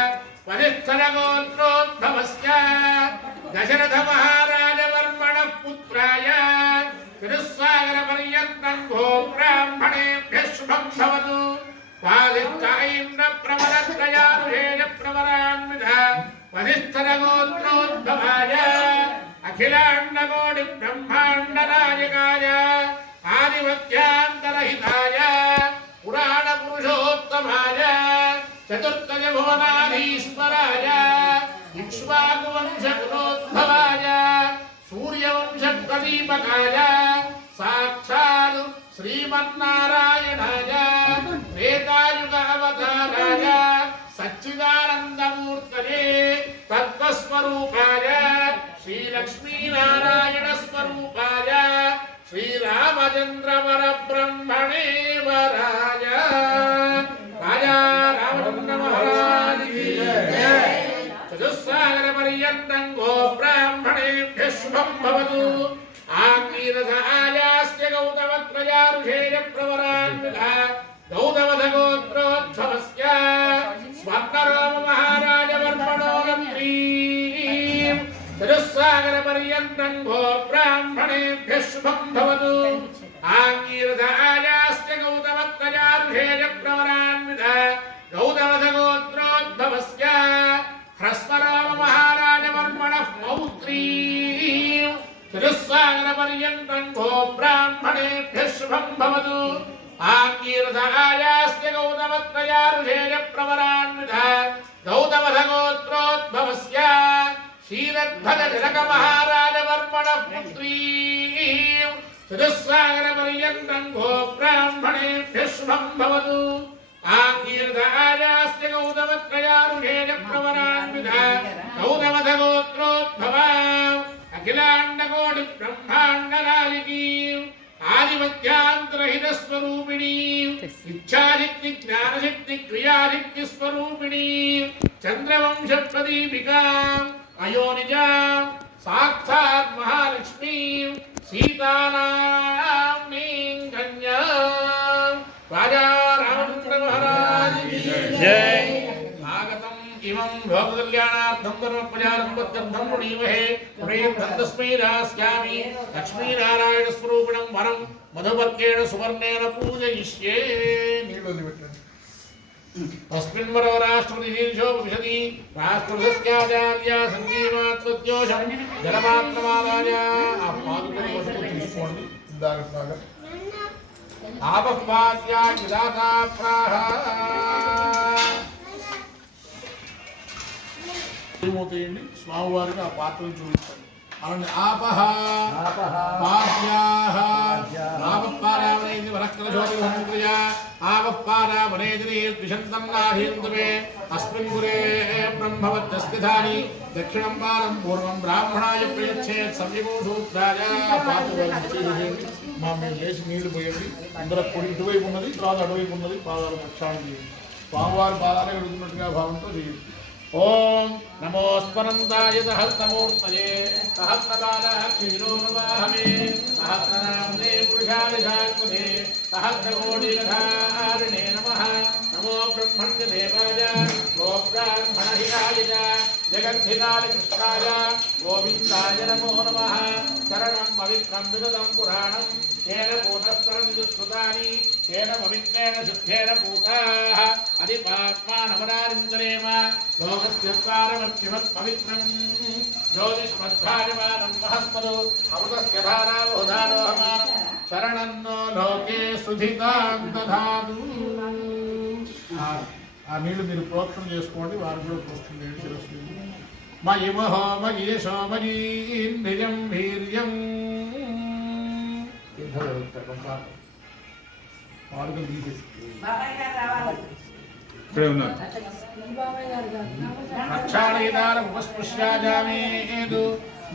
वरिष्ठरगोत्रोद्भवस्य दशरथमहाराजवर्मणः पुत्राय चतुस्सागरपर्यन्तं गो ब्राह्मणेभ्यः शुभं भवतु. स्वाधिष्ठायेन्द्रप्रवरत्रयारुषेण प्रवरान्विना वरिष्ठरगोत्रोद्भवाय अखिलाण्डकोटिब्रह्माण्डनायकाय आदिमध्यान्तरहिताय पुराणपुरुषोत्तमाय चतुर्थजभुवनाधीश्वराय इक्ष्वाकुवंशकुलोद्भवाय सूर्यवंशप्रदीपकाय साक्षात् श्रीमन्नारायणाय त्रेतायुग अवताराय सच्चिदानन्दमूर्तये तत्त्वस्वरूपाय श्रीलक्ष्मीनारायणस्वरूपाय श्रीरामचन्द्रवरब्रह्मणे वराय राजा रामचन्द्र महाराज की जय. चतुस्सागरपर्यन्तं गो ब्राह्मणेभ्यः शुभं भवतु. आङ्गीरसायास्य गौतमत्रयारुषेण प्रवरान्विता गौतमधगोत्रोद्भवस्य स्वर्णराममहाराजवर्मणो नम्रीं. चतुस्सागरपर्यन्तं गो ब्राह्मणेभ्यः शुभं भवतु. आङ्गीरसायास्य गौतमत्रयारुषेण प्रवरान्विता गौतमधगोत्रोद्भवस्य ह्रस्वराममहाराजवर्मणः पौत्रीं. ధన జనక మహారాజ వర్మణ పుత్రీ చతుస్సాగర పర్యంతం గో బ్రాహ్మణేభ్య శుభం భవతు ఆకీర్తయాస్య గౌతమత్రయారుషేణ ప్రవరాన్విత గౌతమథ గోత్రోద్భవా అఖిలాండకోటి బ్రహ్మాండ నాయకీ ఆదిమధ్యాంతరహిత స్వరూపిణీ ఇచ్ఛాశక్తి జ్ఞానశక్తి క్రియాశక్తి స్వరూపిణీ చంద్రవంశ ప్రదీపికా అయోనిజా సాక్షాత్ మహాలక్ష్మీ సీతానాం కన్యా రాజా రామచంద్ర మహారాజ్ కీ జై. ఆగతం ఇమం లోక కళ్యాణార్థం ధర్మ ప్రచారం వద్దర్థం పుణీమహే పుణేర్థం తస్మై దాస్యామి లక్ష్మీనారాయణ స్వరూపిణం వరం మధువర్గేణ సువర్ణేన పూజయిష్యే. నీళ్ళు వదిలిపెట్టండి. తస్మిన్ వరవ రాష్ట్రపతి శీర్షోపవిశతి రాష్ట్రపతిస్యాచార్య సంజీవాత్మత్యోషం జలమాత్రమాదాయ. ఆ పాదుకని వస్తువు తీసుకోండి. ఇందాక ఆపపాద్యా విదాతా ప్రాహ ఏమవుతాయండి? స్వామివారికి ఆ పాత్రను చూపించండి. అవునండి. ఆపహ పాద్యాహ ఆపపారావణేది వరక్కలశోభిహంక్రియా ఆపపారావణేదిని ద్విషంతం నాధీంతమే అస్మిన్ గురే బ్రహ్మవద్దస్థితాని దక్షిణం పారం పూర్వం బ్రాహ్మణాయ ప్రయచ్చేత్ సవ్యమో సూత్రాయ. పాత్ర మా మేము లేచి నీళ్లు పోయండి. అందరూ పొడి ఇటువైపు ఉన్నది, తర్వాత అటువైపు ఉన్నది. పాదాలు ప్రక్షాళన చేయండి. స్వామివారి పాదాలే అడుగుతున్నట్టుగా భావంతో చేయండి. ఓం నమో స్మరందాయ సహస్రమూర్తయే సహస్రపాదాక్షిరోనవాహమే సహస్రనామే పురుషాలిషాత్మనే సహస్రకోటిధారిణే నమః. నమో బ్రహ్మణ్యదేవాయ గో బ్రాహ్మణహితాయ జగద్ధితాయ కృష్ణాయ గోవిందాయ నమో నమః. శరణం పవిత్రం విదదం పురాణం తేన పూతస్తరం విదుస్కృతాని తేన పవిత్రేణ శుద్ధేన పూతాః అధిపాత్మానమరారిందరేమ. లోకస్య ద్వారమత్యమత్ పవిత్రం జ్యోతిష్మద్భాజమానం మహస్మదో అమృతస్య ధారావోధారోహమానం శరణన్నో లోకే సుధితాం దధాతు. ఆ నీళ్లు మీరు ప్రోక్షణ చేసుకోండి. వారు కూడా ప్రోక్షణ చేయండి. శిరస్సు మయిమహో మయేషో మయీంద్రియం వీర్యం. వాడుకలు తీసేసి ఇక్కడే ఉన్నారు. రక్షాళయిదారముపస్పృశ్యాజామేదు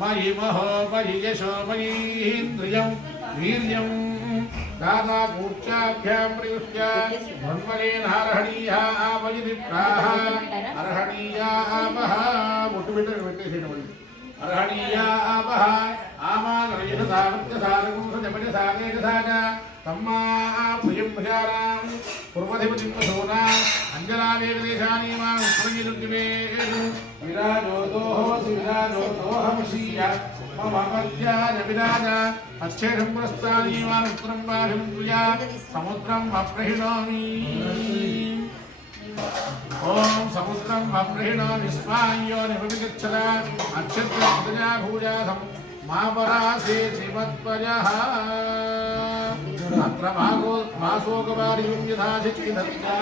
మయిమహో మయేషో మయీంద్రియం వీర్యం. దాదా కూర్చాభ్యాం ప్రయుష్య మన్మలేనార్హణీయా ఆపజిని ప్రాహ అర్హణీయా ఆపహ. ఒట్టు పెట్టేసేటప్పుడు అర్హణీయా ఆపహ ఆమానయసావత్యసారగుంసజపజసాదేజసాగ తమ్మా ప్రియం భజానాం పూర్వధిపతిం వసూనా అంజలావేదేశానీమాం ఉత్ప్రగిరుద్దివేదు విరాజోదోహోసి విరాజోదోహమసీయ మమ మధ్యాయ విరాజ అచ్ఛేదం ప్రస్థానీమాం ఉత్తరం బాహిముద్రియా సముద్రం అప్రహిణోమి. ఓం సముద్రం అప్రహిణోమి స్వాయ్యో నిపవిగచ్చద అక్షత్రజా భూజాసం మాపరాసే శ్రీమత్పజః. అత్ర మాసోకవారియం యథాశక్తి దత్తా.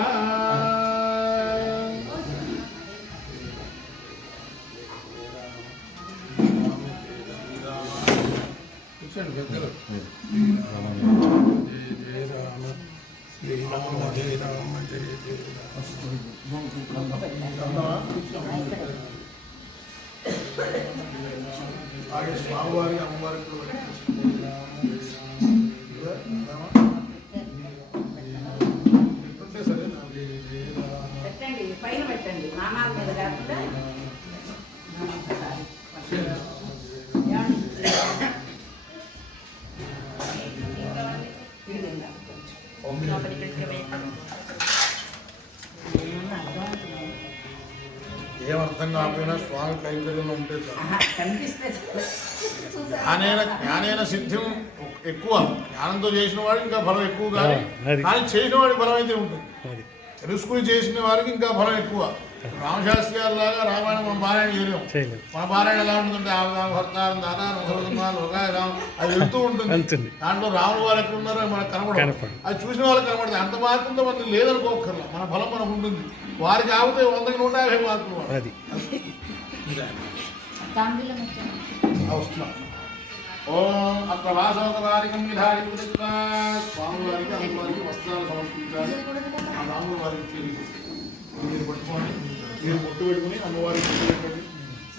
కూర్చోండి పెద్దలు. జయ రామ శ్రీరామ జయ రామ జయ జయ అలాగే స్వామివారి అమ్మవారికి కూడా సరే. పెట్టండి, పైన పెట్టండి. నామాల మీద కాకుండా ఏమర్థం కాకపోయినా స్వామి కైంకర్యంలో ఉంటే కనిపిస్తే జ్ఞానేన సిద్ధ్యం ఎక్కువ. జ్ఞానంతో చేసిన వాడికి ఇంకా బలం ఎక్కువ కానీ కానీ చేసిన వాడికి బలం అయితే ఉంటుంది. తెలుసుకుని చేసిన వారికి ఇంకా బలం ఎక్కువ. రామశాస్త్రి గారి లాగా రామాయణం మనం పారాయణ చేయలేము. మన పారాయణ ఎలా ఉంటుందంటే భర్తారం దాదాపు అది వెళ్తూ ఉంటుంది. దాంట్లో రాముడు వారు ఎక్కడ ఉన్నారో మనకు కనపడదు. అది చూసిన వాళ్ళకి కనపడుతుంది. అంత మార్కులతో మనకి లేదనుకోకర్లా. మన బలం మనకు ఉంటుంది. వారికి ఆగితే 100కి 150 మార్కులు. వస్తున్నా. ఓం అత్రవాసోకవారికం విధారి కృత్వా స్వామివారికి అమ్మవారికి వస్త్రాలు సమర్పించాలి. ఆ రాముల వారికి తిరిగి మీరు పట్టుకోండి, మీరు ముట్టు పెట్టుకుని అమ్మవారికి పెట్టండి.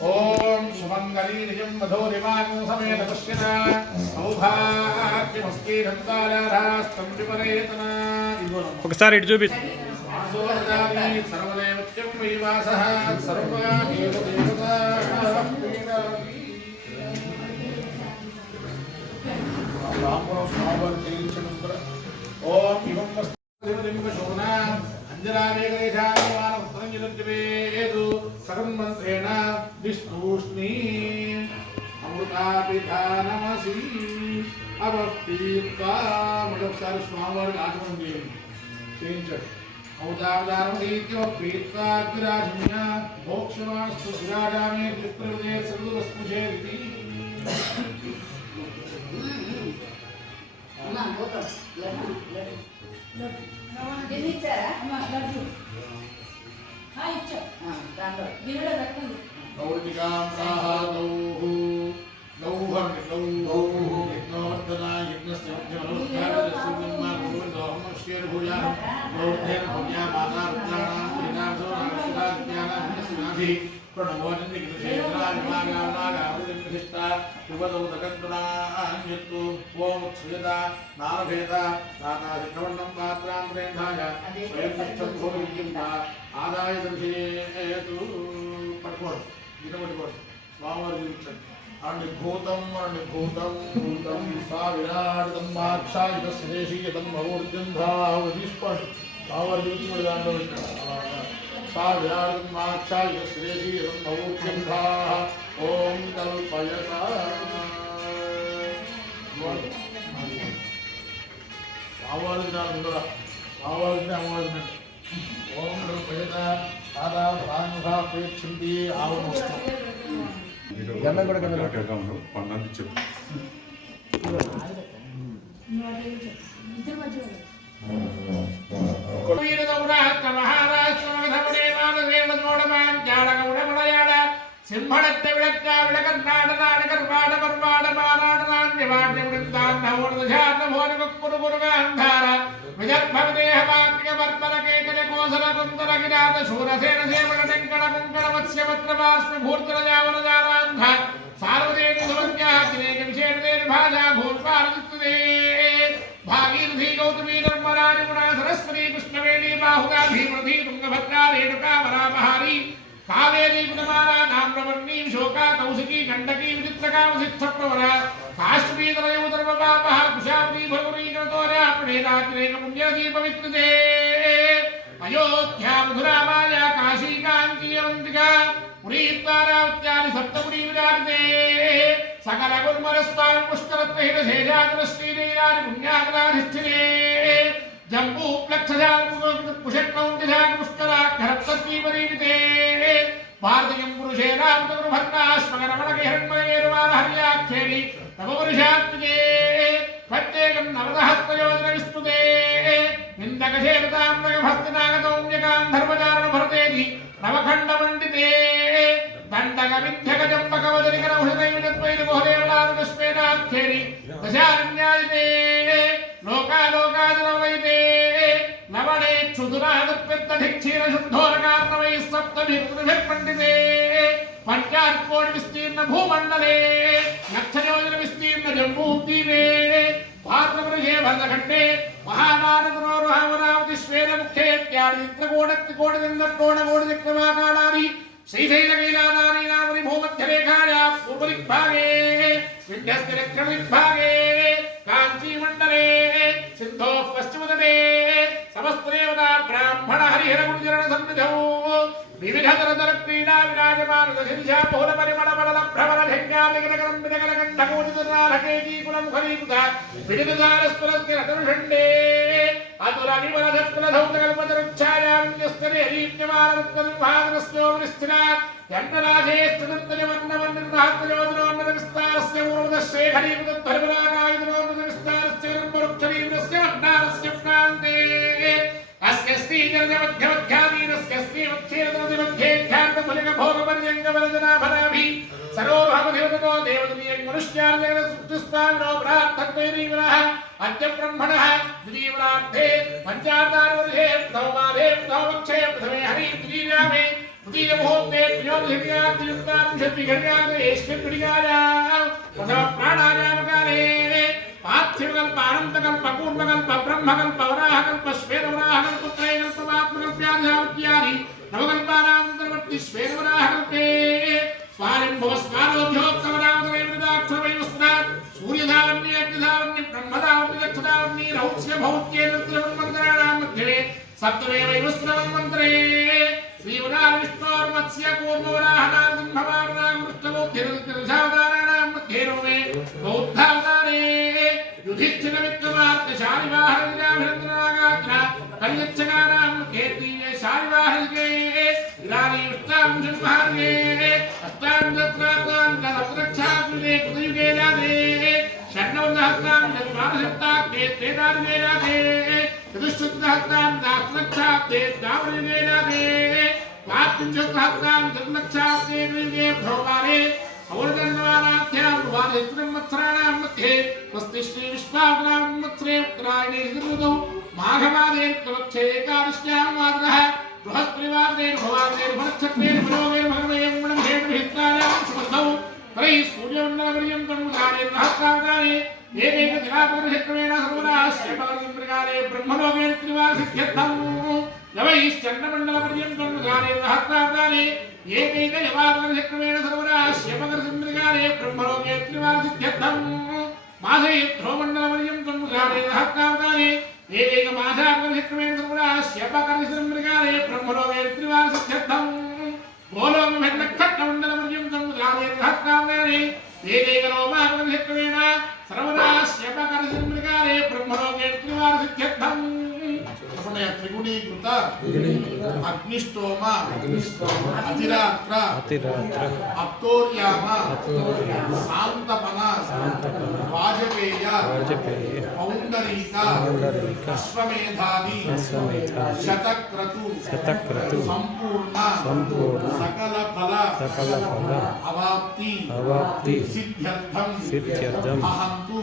ఓం సుమంగళీ నిజం మధోరిమాగం సమేత పశ్యత సౌభాగ్యమస్తి దంతారారాస్తం విపరేతన. ఒకసారి ఇటు చూపి. వాసోదాని సర్వదేవత్యం వైవాసః సర్వాదేవ దేవతాః రామరావు స్వామివారు చేయించినందున ఓం ఇవం వస్త్రశోనా అంజనావేగేషాను సగన్మంత్రేణ విష్ణూష్ణీ అమృతాభిధానమసి అవస్థిత్వా. మరొకసారి స్వామివారికి ఆచమనం చేయించాడు. అమృతావధానమీత్యపీత్వాగ్రాజన్య మోక్షమాస్తు విరాజామే చిత్రవిజయ సర్వస్ముషేది. ఆదాయ దర్శేతు పట్టుకోండి, గిట పట్టుకోండి. స్వామివారు చూపించండి. అనిభూతం అనిభూతం భూతం సా విరాడితం మాక్షాయుధ శ్రేషీయతం భగవద్గంధావు తీసుకోండి. స్వామివారు చూపించుకోండి. దాంట్లో సా విరాడితం మాక్షాయుధ శ్రేషీయతం భగవద్గంధా ఓం కల్పయత. స్వామివారి జ్ఞానం ఉందా? స్వామివారి అమ్మవారి ఓం కల్పయత ఆదాభానుభాపేక్షింది ఆవన వస్తాం. పన్నెండు చెప్పు. సింహళத்தை விளக்க விளக்கர்நாட நாடகர்வாட பர்வாட பாராட நாண்யவாண்ய விடுந்தாந்த ஓடுதஜாந்த போனகுக்குரு குருகாந்தார விஜர்பவதேஹ வாக்ய பர்பர கேகஜ கோசல குந்தர கிராத சூரசேன சேவன டெங்கட குங்கட மத்స్య పత్ర బాష్ప భూర్తర జావన జారాంధ సార్వదేవ సమజ్ఞా శ్రేక విశేషదే భాజా భూర్పారదిత్తుదే భాగీరథీ గౌతమీ నిర్మలాని గుణా సరస్వతి కృష్ణవేణి బాహుగా భీమరథీ తుంగభద్రా రేణుకా వరాపహారి కావేరీ గుణమాలా నామ్రవర్ణీ శోకా కౌశికీ గండకీ విచిత్రకా వసిష్ఠప్రవర కాశ్మీరయోధర్మపాపః కుశావతీ భగవరీకరతోరా ప్రణేతాతిరేక పుణ్యదీ పవిత్రదే అయోధ్యా మధురామాయా కాశీ కాంచీయవంతికా పురీద్వారావత్యాది సప్తపురీ విరాజితే సకల గుర్మరస్వామి పుష్కరత్రహిత శేషాచల శ్రీనీరాజి పుణ్యాకరాధిష్ఠిరే జంబూ ప్లక్షజాపుషట్కౌంటిజాక పుష్కరాక్షరత్వీపరీవితే భారతీయం పురుషే రామతగురు భక్తాశ్మగరమణకి హిరణ్మయేరువార హర్యాఖ్యేరి నవపురుషాత్మికే ప్రత్యేకం నవదహస్తయోజన విస్తుతే నిందకశేతాంబక భక్తినాగతౌమ్యకాం ధర్మచారణ భరతేది నవఖండ మండితే దండక విద్యక జంబక వదనికర ఉషదైవితత్వైన బహుదేవలారుకస్మేనాఖ్యేరి దశారణ్యాయితే లోకాలోకాజనవైతే లవణే క్షుధురాదుర్పెత్తధిక్షీర శుద్ధోరకార్ణవై సప్తభిర్పండితే పంచార్కోటి విస్తీర్ణ భూమండలే లక్షయోజన విస్తీర్ణ జంబూద్వీపే భారతపురుషే భరతఖండే మహామానతనోరుహామరావతి శ్వేతముఖ్యేత్యాది చిత్రకోటత్రికోటచంద్రకోణకోటి చక్రమాకాళాది శ్రీశైలకైలాదాని నామని భూమధ్యరేఖాయా పూర్వదిగ్భాగే విద్యస్తిరక్షమిద్భాగే కాంచీమండలే సింధోః పశ్చిమతటే సమస్తదేవతా బ్రాహ్మణ హరిహర గురుచరణ సన్నిధౌ వివిధతరతర క్రీడా విరాజమాన దశిషా బహుళ పరిమళ మడల భ్రమర ఢంగాలిగనగరం వినగల కంఠకోటితురాలకేకీకులం ఖరీకృత విడిదారస్ఫురస్కిరతరుషండే అతుల విమల సత్కుల ధౌతకల్పతరుచ్ఛాయాన్యస్తరే హరీప్యమానరుత్కర్భాదరస్యోమనిస్థిర యన్నరాజే స్థితత్వజమన్నవన్నిర్ధాత్రయోజనోన్నత విస్తారస్య ఊర్వదశ్రే హరీకృతధ్వరిమలాకాయుధనోన్నత విస్తారస్య నిర్మరుక్షరీరస్య వడ్డారస్య ప్రాంతే అస్య శ్రీజనమధ్యమధ్యాదీనస్య శ్రీమధ్యేతరదిమధ్యేధ్యార్థఫలిక భోగపర్యంగవరజనాభనాభి సర్వోభాగదేవతతో దేవతనీయం మనుష్యార్జన సృష్టిస్తానో ప్రార్థత్వైరీవరః అద్య బ్రహ్మణః ద్వితీయవరార్థే పంచార్ధారవర్షే ప్రథమమాదే ప్రథమపక్షే ప్రథమే హరి ద్వితీయామే द्वितीयमुहूर्ते प्रथम प्राणायामकाले पार्थिवकल्प अनन्तकल्प पूर्णकल्प ब्रह्मकल्प वराहकल्प श्वेतवराहकल्प त्रयकल्पमात्मकल्प्यादि नवकल्पानान्तर्वर्ति श्वेतवराहकल्पे स्वारिम्भवस्वारोभ्योत्तमनामदवेदाक्षरवैवस्त्र सूर्यधावन्ये अग्निधावन्ये ब्रह्मधावन्ये दक्षधावन्ये रौच्य भौत्ये निर्द्रवन्मन्त्राणां मध्ये सप्तमेवैवस्त्रवन्मन्त्रे श्रीवराह विष्णोर्मत्स्य कूर्मवराहनारसिंहवाहनां वृष्टबोध्यवताराणां मध्ये रोमे बौद्धावतारे युधिष्ठिरविक्रमार्कशालिवाहनविराभिरन्द्रनागात्र कलियच्छकानां मध्ये तीये शालिवाहनिके इदानीं अष्टाविंशतिमहार्गे अष्टाविंशत्रात्रान्तरक्षात्मिके कृतयुगे जाते षण्णवदहस्ताविंशतिमानसप्ताब्दे त्रेधायुगे जाते चतुश्शतसहस्रान्तास्त्रक्षाब्दे द्वापरयुगे जाते द्वात्रिंशत्सहस्रान्तास्त्रक्षाब्दे युगे भ्रमवारे औरजन्मवाराध्यां वादयत्रमत्सराणां मध्ये स्वस्ति श्री विश्वावनां संवत्सरे उत्तरायणे ऋतौ माघमासे कृतपक्षे एकादश्यां वासरः बृहस्पतिवासरेण भवासरेण भनक्षत्रेण भलोकेन भगवयं गुणमहेण विहितायां सुमर्थौ तर्हि सूर्यमण्डलपर्यन्तं मुदारे सहस्रावतारे एकैकदिनापकर्षक्रमेण सर्वदास्य प्रकारे ब्रह्मलोके त्रिवारसिद्ध्यर्थम् यवैश्चन्द्रमण्डलपर्यन्तं मुदारे सहस्रावतारे एकैकयवापकर्षक्रमेण सर्वदास्य प्रकारे ब्रह्मलोके त्रिवारसिद्ध्यर्थम् मासे ध्रुवमण्डलपर्यन्तं मुदारे सहस्रावतारे एकैकमासापकर्षक्रमेण सर्वदास्य प्रकारे ब्रह्मलोके त्रिवारसिद्ध्यर्थम् गोलोकमण्डलपर्यन्तं मुदारे सहस्रावतारे एकैकलोमापकर्षक्रमेण सर्वदास्य प्रकारे ब्रह्मलोके त्रिवारसिद्ध्यर्थम् त्रिगुणीकृत अग्निष्टोम अतिरात्र अप्तोर्याम शांतपन वाजपेय पौंडरीक अश्वमेधादि शतक्रतु संपूर्ण सकल फल अवाप्ति सिद्ध्यर्थम अहंतु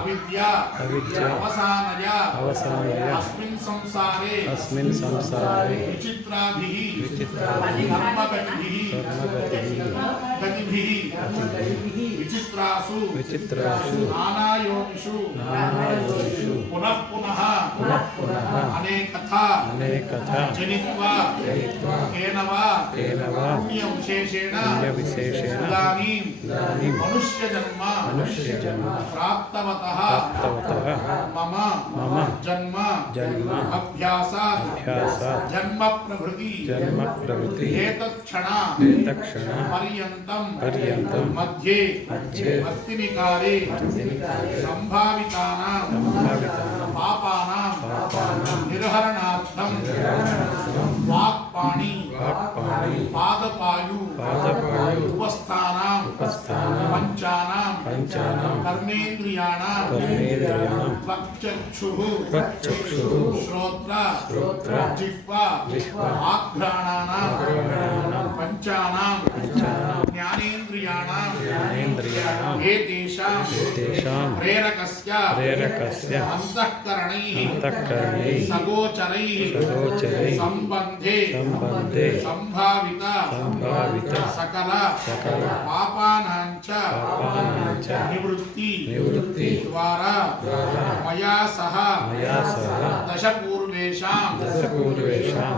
अविद्या अवसानय अस्मिन् संसारे विचित्राभिः गतिभिः विचित्रासु नानायोनिषु पुनः पुनः अनेकथा जनित्वा केन वा पुण्यविशेषेण इदानीं मनुष्यजन्म प्राप्तवतः मम जन्म अभ्यासात् जन्म प्रभृति एतत्क्षण पर्यन्तं मध्ये भक्तिनिकारे संभावितानां पापानां निर्हरणार्थं वाक्पाणि पादपायु उपस्थानां पंचानां कर्मेन्द्रियाणां त्वक्चक्षुः श्रोत्र जिह्वा आघ्राणानां पंचानां ज्ञानेन्द्रियाणां एतेषां प्रेरकस्य अंतःकरणैः सगोचरैः संबन्धे संभावित सकल पापानांच निवृत्ति द्वारा मया सह दशपूर्वेषां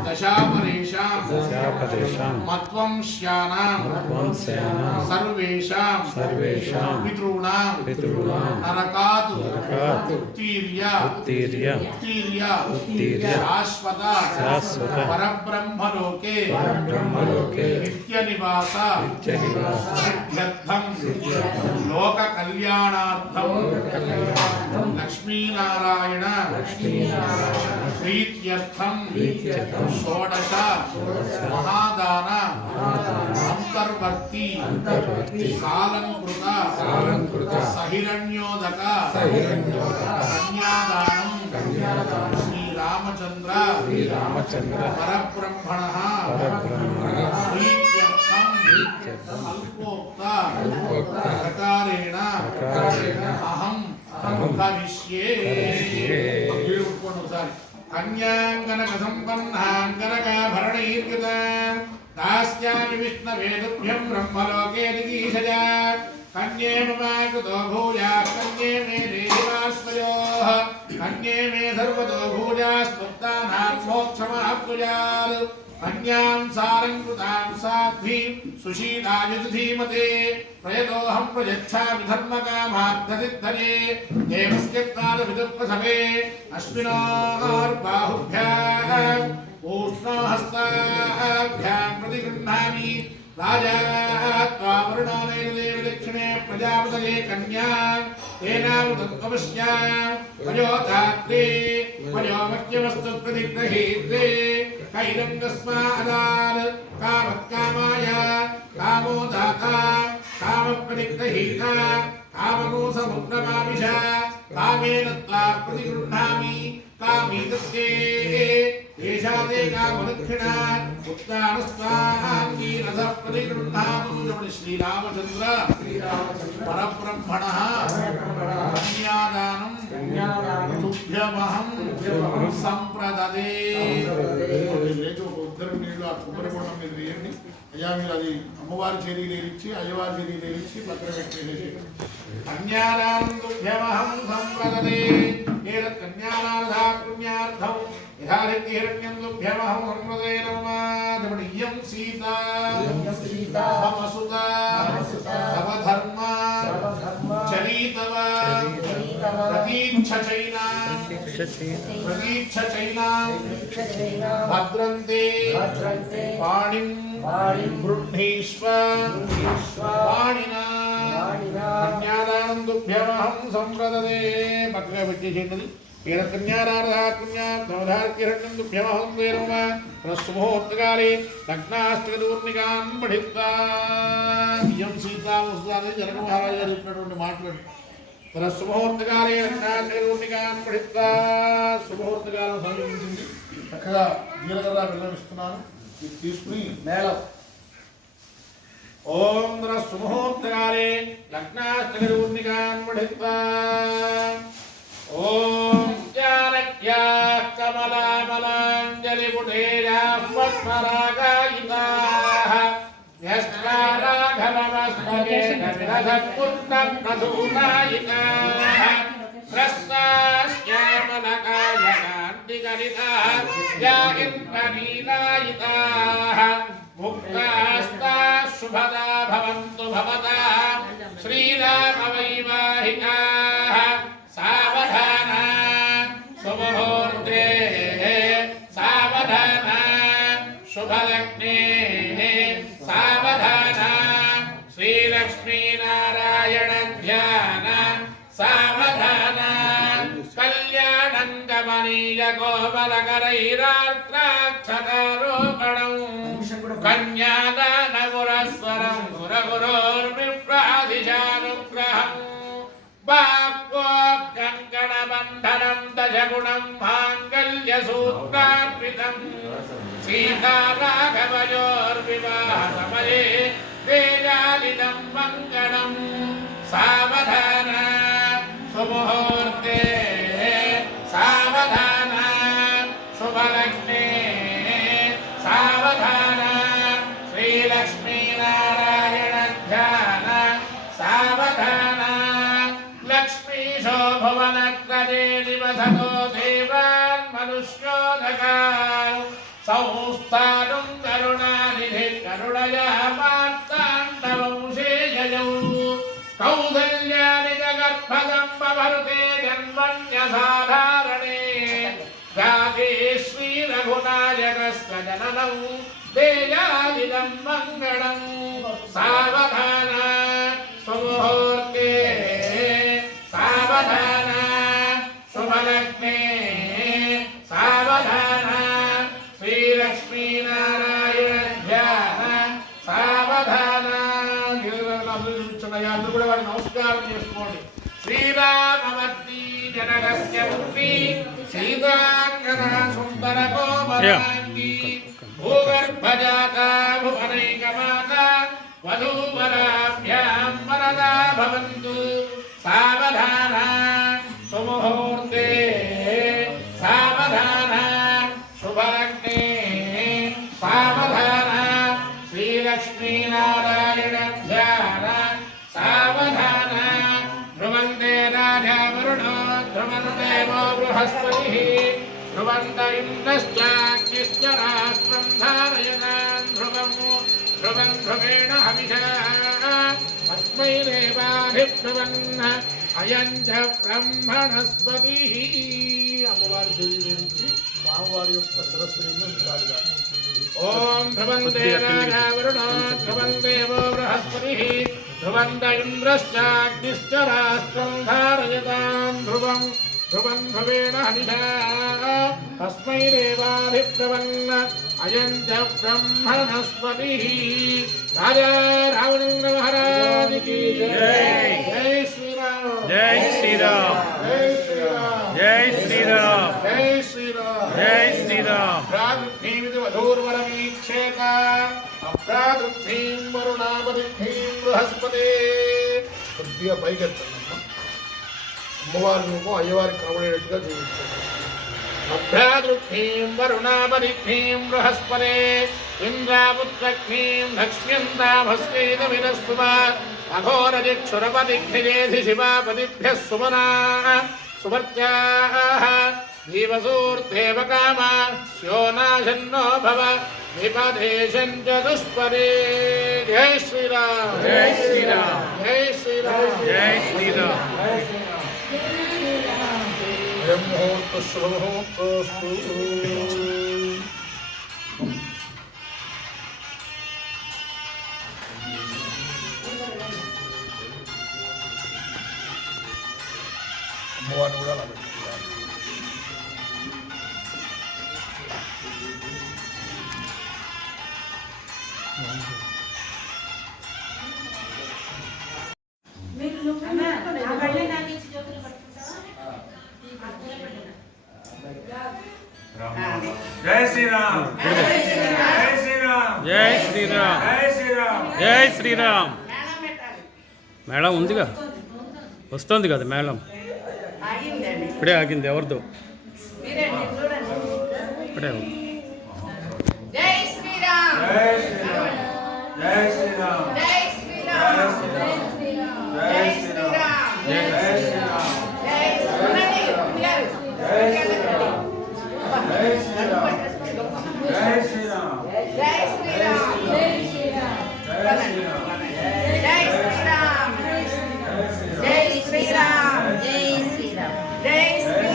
दशापरेषां मत्वंस्यानां सर्वेषां पितॄणां नरकात् उत्तीर्य शाश्वत परब्रह्मलोके नित्यनिवास सिद्ध्यर्थं लोककल्याणार्थं लक्ष्मीनारायण प्रीत्यर्थं षोडश महादान अंतर्वर्ती सालंकृत सहिरण्योदक कन्यादानं श्रीरामचंद्र परब्रह्मणः प्रीत्यर्थं अल्पोक्त కవిష్యే వీడు ఉట్టుకోండి ఒకసారి కన్యాంగనక సంపన్నాంగనకాభరణైర్యుతాం దాస్యామి విష్ణవేదుభ్యం బ్రహ్మలోకే దిగీషజా కన్యే మమాకృతో భూయాః కన్యే మే దేవాస్మయోః కన్యే మే సర్వతో భూయాస్మత్తానాం మోక్షమాప్నుయాత్ కన్యాం సాలంకృతాం సాధ్వీం సుశీలాయ ధీమతే ప్రయతోహం ప్రయచ్ఛామి ధర్మకామార్థసిద్ధయే దేవస్యత్నాదవిదుఃఖసమే అశ్వినోర్బాహుభ్యాం ఊష్ణోహస్తాభ్యాం प्रतिगृह्णामि राजा त्वावरुणानैर्देव दक्षिणे प्रजापतये कन्यां तेनावृतत्वपश्यां वयोधात्रे वयोमत्यवस्तु प्रतिगृहीत्रे कैरङ्गस्मादान् कामकामाय कामो दाता कामप्रतिगृहीता काममोसमुग्रमाविश कामेन त्वा प्रतिगृह्णामि कामीदत्ते एषा ते कामदक्षिणा उत्तानस्वाहाङ्गी रसः प्रतिगृह्णातु श्रीरामचन्द्र परब्रह्मणः कन्यादानं तुभ्यमहं సంప్రదదే లేచి ఒక ఉద్దరం నీళ్ళు ఆ కొబ్బరి బొండం మీద వేయండి అయ్యా మీరు అది అమ్మవారి చెరీలు ఇచ్చి అయ్యవారి చెరీలు ఇచ్చి పక్కన పెట్టేసి కన్యాదానం తుభ్యమహం సంప్రదదే ఏతత్ కన్యాదానదా పుణ్యార్థం యథారిత్యహిరణ్యం తుభ్యమహం సంప్రదే నమః ఇయం సీతా సమసుతా సవధర్మ చరితవ ప్రతీచ్ఛచైనా భద్రంతే పాణిం గృహ్ణీష్వ పాణినా కన్యాదానం తుభ్యమహం సంప్రదదే పక్కగా పెట్టేసేది ఏడ కన్యాదానదాత్మ్యార్థోధార్కిరణ్యం తుభ్యమహం వేరుమ ప్రస్తుముహూర్తకాలే లగ్నాష్టకదూర్ణికాన్ పఠిత్వా ఇయం సీతావస్తాన్ని జనక మహారాజు గారు చెప్పినటువంటి మాటలు శుభముహూర్తకాలే లగ్నాష్టకదూర్ణికాన్ పఠిత్వా శుభముహూర్తకాలం సమీపించింది చక్కగా జీలకర్ర బెల్లం ఇస్తున్నాను ఇది తీసుకుని మేళం ఓం శుభముహూర్తకాలే లగ్నాష్టకదూర్ణికాన్ పఠిత్వా ఓం జానక్యా కమలామలాంజలిపుటేరాస్మరాగాయితాః యస్మారాఘవమస్మరేణ విరధత్పుత్రం ప్రధూనాయితాః ప్రస్తాశ్యామలకాయకాంతికలితాః యాగింద్రనీలాయితాః ముక్తాస్తాః శుభదా భవంతు భవతాః శ్రీరామవైవాహికాః సావధాన శుభముహూర్తే సావధాన శుభలగ్నే సావధాన శ్రీలక్ష్మీనారాయణ ధ్యాన సావధాన కళ్యాణం గమనీయ కోమలకరైరాత్రాక్షతారోపణం కన్యాదానపురస్వరం గురగురోర్విప్రాదిశానుగ్రహం కంకణబంధనం దశగుణం మాంగళ్యసూత్రార్పితం సీతారాఘవయోర్వివాహ సమయే తేజాలిదం మంగళం సావధాన శుభముహూర్తే సావధాన శుభలగ్నే సావధాన శ్రీలక్ష్మీనారాయణ ధ్యాన సావధాన భువనత్రదే నివసతో దేవాన్ మనుష్యోదకాన్ సంస్థానం కరుణానిధి కరుణయా మార్తాండవంశేయయౌ కౌసల్యాని జగర్భదంబవరుతే జన్మన్యసాధారణే గాదేశ్వీ రఘునాయకస్య జననం దేయాదిదం మంగళం సావధాన సుముహూర్తే సావధాన శుభలగ్నే సావధాన శ్రీలక్ష్మీనారాయణ ధ్యాన సావధాన అందరూ కూడా వారికి నమస్కారం చేసుకోండి శ్రీరామవర్తి జనకస్య పుత్రి సీతాంగన సుందర కోమలాంగి భూగర్భజాత భువనైకమాత వధూవరాభ్యాం వరదా భవంతు సావధాన లక్ష్మీనారాయణ ధ్యాన సావధాన ధ్రువంతే రాజా వరుణో ధ్రువందేవో బృహస్పతిః ధ్రువంత ఇంద్రశ్చాగ్నిశ్చ రాష్ట్రం ధారయతాన్ ధ్రువం ధ్రువేణ హవిషా తస్మై దేవాభిబ్రువన్న అయం చ బ్రహ్మణస్పతిః. అమ్మవారి దేవి నుంచి స్వామివారి యొక్క శిరస్సు ఉండాలిగా. ఓం ధ్రువంతే రాజా వరుణో ధ్రువందేవో బృహస్పతిః ధ్రువంత ఇంద్రశ్చాగ్నిశ్చ రాష్ట్రం ధారయతాన్ ధ్రువం ధ్రువేణ హవిషా తస్మై దేవాభిబ్రువన్న అయం చ బ్రహ్మణస్పతిః. రాజా రావణేంద్ర మహారాజ్ కీ జై. జై శ్రీరామ్. జై శ్రీరామ్. జై శ్రీరామ్. జై శ్రీరామ్. జై శ్రీరామ్. జై శ్రీరామ్. ప్రాగృద్ధీమితి వధూర్వరమీక్షేత అప్రాగృద్ధీం వరుణాపదిద్ధీం బృహస్పతే. కొద్దిగా పైకెత్తండి. అమ్మవారి రూపం అయ్యవారికి కనబడేట్టుగా చూపించండి. అభ్యాగృద్ధీం వరుణాపదిద్ధీం బృహస్పతే ఇంద్రాపుత్రగ్నీం లక్ష్మ్యంతాభస్కైన వినస్తువ అఘోరదిక్షురపదిఘ్నిజేధి శివాపదిభ్యः సుమనా సువర్చాః జీవసూర్దేవకామ స్యోనాశన్నో భవ విపదేశం చ దుష్పదే. జై శ్రీరామ్. జై శ్రీరామ్. జై శ్రీరామ్. జై శ్రీరామ్. బ్రహ్మోత్త శుభముహూర్తోస్తు. అమ్మవారిని కూడా అలా పెట్టుకుంటారు. జై శ్రీరామ్. జై శ్రీరామ్. జై శ్రీరామ్. జై శ్రీరామ్. జై శ్రీరామ్. మేళం పెట్టాలి. మేళం ఉందిగా, వస్తుంది కదా మేళం. ఆగిందండి. ఇప్పుడే ఆగింది. ఎవరిదో మీరే మీరు చూడండి. ఇప్పుడే జై శ్రీరామ్. జై శ్రీరామ్. జై శ్రీరామ్. జై శ్రీరామ్. జై శ్రీరామ్. జై శ్రీరామ్. జై శ్రీరామ్. జై ఉండండి. ఉండాలి. జై శ్రీరామ్. జై శ్రీరామ్. జై శ్రీరామ్. జై శ్రీరామ్. జై శ్రీరామ్. జై శ్రీరామ్. జై శ్రీరామ్. జై శ్రీరామ్. జై శ్రీరామ్. జై శ్రీరామ్. జై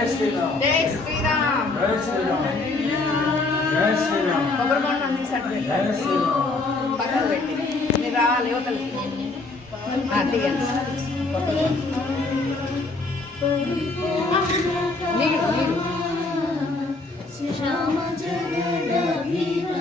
శ్రీరామ్. జై శ్రీరామ్. జై శ్రీరామ్. జై శ్రీరామ్. కొబ్బరి బొండం అన్ని సట్ పెట్టాలి. పక్కన పెట్టి మీరు రావాలి యువతలకి. తీయండి. నీరు నీరు.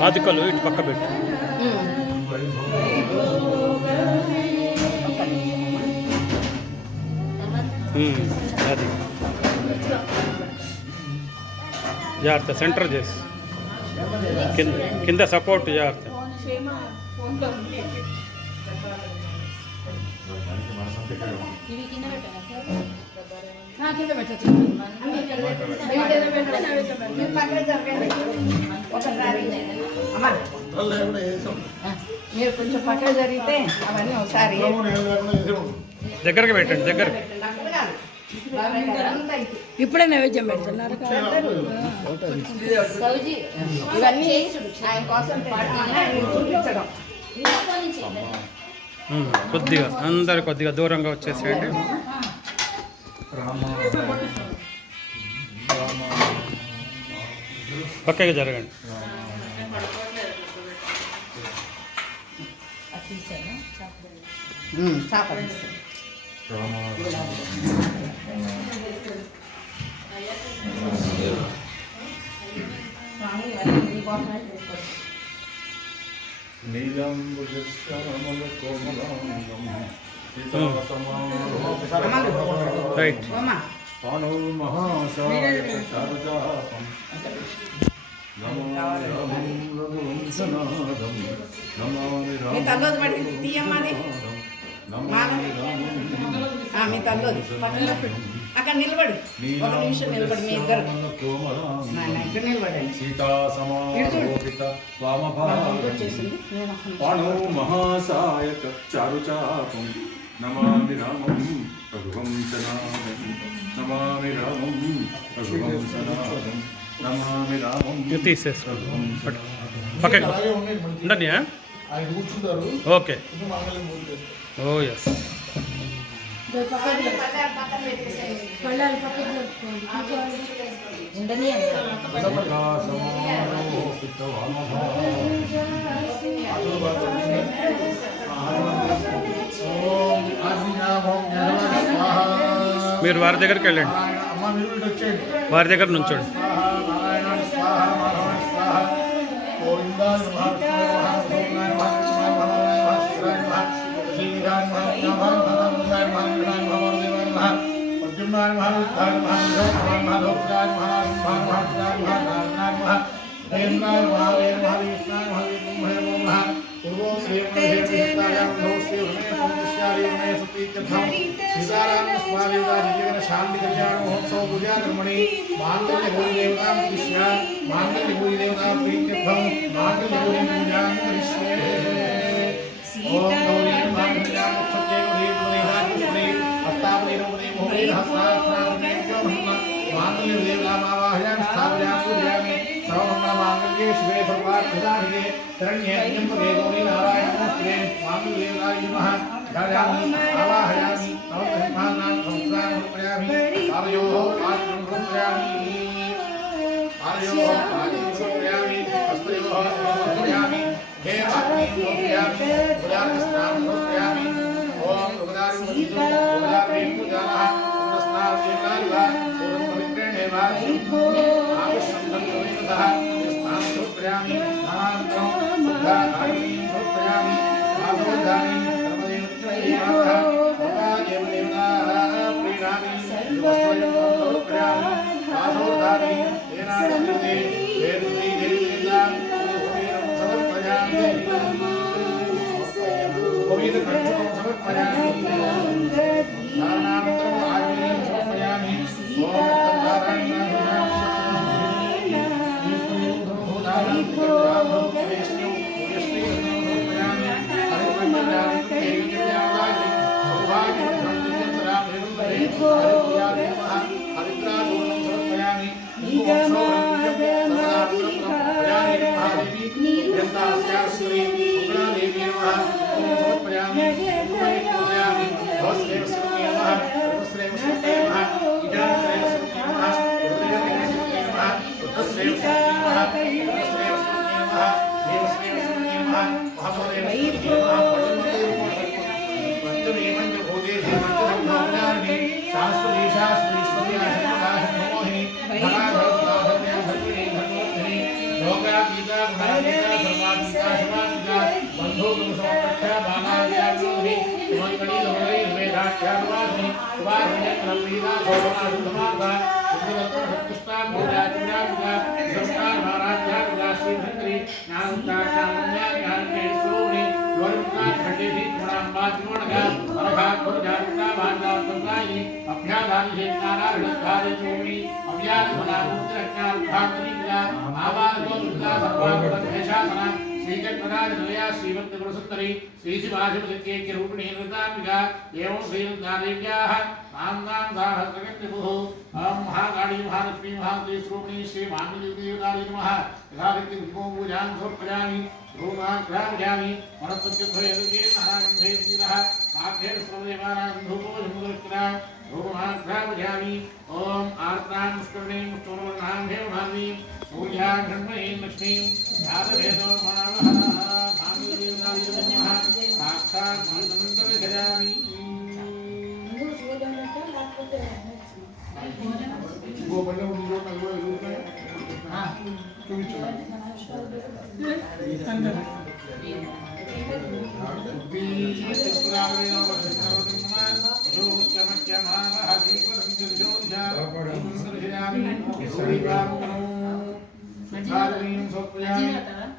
పాతికలు ఇటు పక్క పెట్టు. అది జాగ్రత్త, సెంటర్ చేసి కింద కింద సపోర్ట్ జాగ్రత్త. కింద పెట్టచ్చు. మీరు పక్కన జరగండి ఒకసారి. అమ్మా మీరు కొంచెం పక్కన జరిగితే అవన్నీ ఒకసారి దగ్గరకి పెట్టండి. దగ్గర ఇప్పుడే నైవేద్యం పెడుతున్నారు. ఇవన్నీ ఆయన కోసం చూపించడం. కొద్దిగా అందరు కొద్దిగా దూరంగా వచ్చేసేయండి. పక్కకి జరగండి. నీలం భుజస్కరమల కోమలాంగం రైట్. పాణౌ మహాశారజాపం గోవిందనాదం నమామి మీ తల్లోది మరి తీయమ్మది నమామి రామం మీ తల్లోది పక్కన పెట్టు. అక్కడ నిలబడు, ఒక నిమిషం నిలబడి మీ ఇద్దరు ఇక్కడ నిలబడండి. సీతా సమారోపిత వామభాగం వచ్చేసింది. పాణో మహాసాయక చారుచాపం నమామి రామం రఘువంశనాదం నమామి రామం రఘువంశనాదం నమామి రామం తీసేసుకోండి పక్కకి అలాగే ఉన్నాయి మనకి. ఉండండి. ఆయన కూర్చుంటారు, ఓకే. ఇది మంగళం పూజ చేస్తారు. ఓ ఎస్. ఉండని సీతా సమారోపిత వామభాగం ఓం ఆజ్ఞామం జ్ఞాన స్వాహా. మీరు వారి దగ్గరికి వెళ్ళండి, అమ్మ మీరు ఇటు వచ్చేయండి. వారి దగ్గర నుంచోండి. స్వాహా నారాయణ స్వాహా మాధవాయ స్వాహా గోవిందాయ నమః గోవిందాయ నమః గోవిందాయ నమః శివాయ నమః శ్రీరాయ నమః నమః నమః నమః నమః ప్రద్యుమ్నాయ నమః ఉద్ధాయ నమః నిరోధాయ నమః లోకాయ నమః నమః నమః నమః నమః దేవాయ నమః వేదాయ విష్ణాయ నమః విష్ణుమహే నమః పూర్వో దేవమహే విష్ణాయ నమః శ్రీ హృదయ హృదయ సతీత్యర్థం సీతారామ స్వామి వారి జీవన శాంతి కళ్యాణ మహోత్సవ పూజా కర్మణి మాంగళ్య గౌరీ దేవతాం కృష్ణ మాంగళ్య గౌరీ దేవతాం ప్రీత్యర్థం మాంగళ్య గౌరీ పూజాం కరిష్యే. ఓం గౌరీ మాంగళ్యాం ముఖ్యతే గౌరీ గౌరీదాకృష్ణే అష్టావళి రూపదే మోహే హస్తాక్షరావణే మహిమ మాంగళ్య దేవతామావాహయామి స్థాపయామి పూజయామి సర్వమంగళ మాంగళ్యే శివే సర్వార్థదాయినే శరణ్యే త్ర్యంబకే గౌరీ నారాయణ నమస్తే మాంగళ్య దేవతాయ నమః ధ్యాయామి ఆవాహయామి నవగ్రహానాం సంస్కారం సమర్పయామి పాదయోః పాద్యం సమర్పయామి పాదయోః పాద్యం సమర్పయామి హస్తయోః సమర్పయామి హే పాద్యం సమర్పయామి ఉదారస్నానం సమర్పయామి ఓం ఉదారం వదితో ఉదారం పూజానః పునస్నానం చేయాలివా పూర్వం పవిత్రేణేవ ఆవిష్యంతం పవిత్రతః స్నానం సమర్పయామి స్నానానంతరం శుద్ధాకారీం సమర్పయామి ఆదోదాని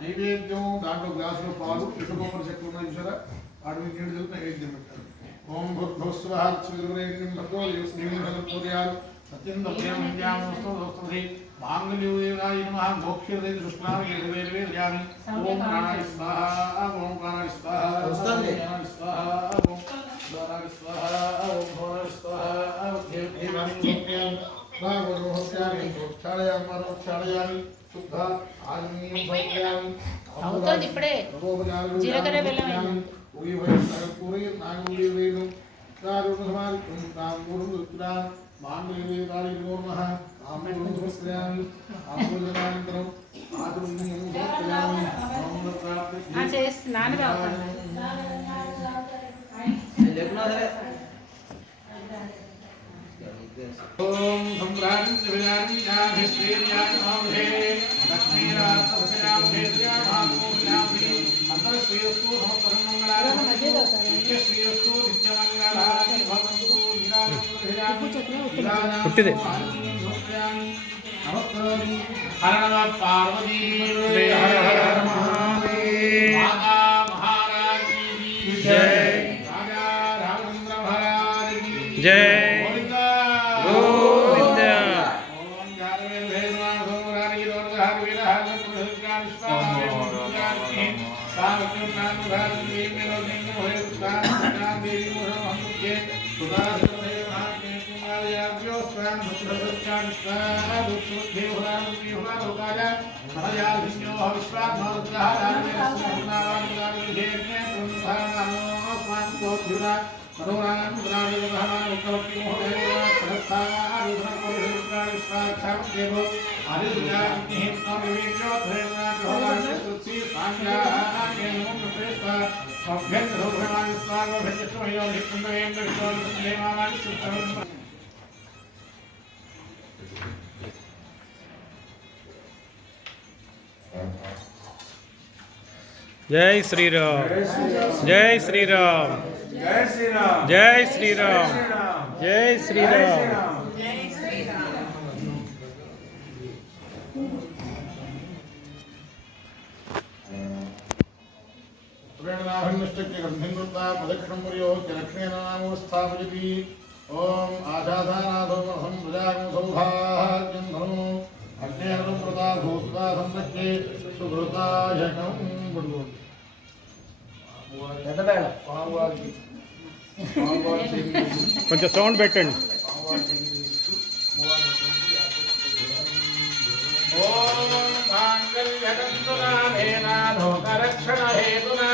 నైవేద్యం దాంట్లో గ్లాసులో పాలు ఇసుకొమ్మరి చెట్లు ఉన్నాయి చూసారా వాటి మీద నీళ్ళు కలిపి నైవేద్యం పెట్టారు. ఓం భూర్భువస్సువహార్చుర్వరేణ్యం భర్గో దేవస్నేహితుర్యాలు సత్యందప్రేమస్తి మాంగళ్యూరాయ నమః మోక్షదే సుష్ణావేర్వేర్యామి. ఓం ప్రాణాయ స్వాహా ఓం ప్రాణాయ స్వాహా వస్తుంది. ఓం ప్రాణాయ స్వాహా ఓం భోరాయ స్వాహా దేవాని సత్యం భాగవతోహత్యామి క్షాళయామి శుద్ధ ఆత్మీయం సత్యామి అవుతుంది ఇప్పుడే జీలకర్ర బెల్లం నాన్నగా ఓం సంప్రాజ్ఞాభిశ్రీయామే లక్ష్మీరాత్మసయామే శ్రీయామామూలామి అంతరశ్రీయస్తు సమస్తమంగళాని నిత్యశ్రీయస్తు నిత్యమంగళాని భవంతు పుట్టిదే నమస్కారం హర పార్వతీ హర హర మహాదేవ్. మాతా మహారాజ్ की जय राजा रामचंद्र महाराज की జై గోవింద. ఓం జానవే భేర్మా సోమరాని రోగహారి వీరహారి పురుషాని స్వామి సామక్యం నామధారి మేరో నిన్న హోయ ఉత్తాన దేవి మోహంకే సుదాసనే మహాకే కుమారయాభ్యో స్వాం సుప్రసత్యాని స్వామి సుదేవరాం విహురాలోకాయ సమయాధిన్యో విశ్వాత్మోద్ధారామే సునావానుగాని విధేయే కుంధానమో స్వామి తోధురా మనోరాం గుణాని భగవాన్ ఉత్తరపి మోహేన సహస్రారుద్రపరిషుద్రాని స్వాక్షాం దేవో ఆదిత్యాగ్ని వివేక్యో ధరేణ గ్రహోరాని సుచి సాంగాని నమః అభ్యంతరో భగవాన్ స్వాగో భజత్వయో నికుందయేంద్ర విశ్వాని దేవానాని సుత్తరం. జై శ్రీరామ్ జై శ్రీరామ్ జై శ్రీరామ్ జై శ్రీరామ్ జై శ్రీరామ్. ప్రేరణాభిష్టక్య గంధింకృతా ప్రదక్షిణం పుర్యో దక్షిణేన నామో స్థాపయతి. ఓం ఆశాధానాథో సంప్రజాగం సౌభాగ్యం ధనో అగ్నేయం ప్రదా భూత్వా సంపత్తే సుభృతాయకం పడుకోండి. పెద్దబేళ కొంచెం సౌండ్ పెట్టండి. ఓం మాంగళ్యతంతునానేనా లోకరక్షణహేతునా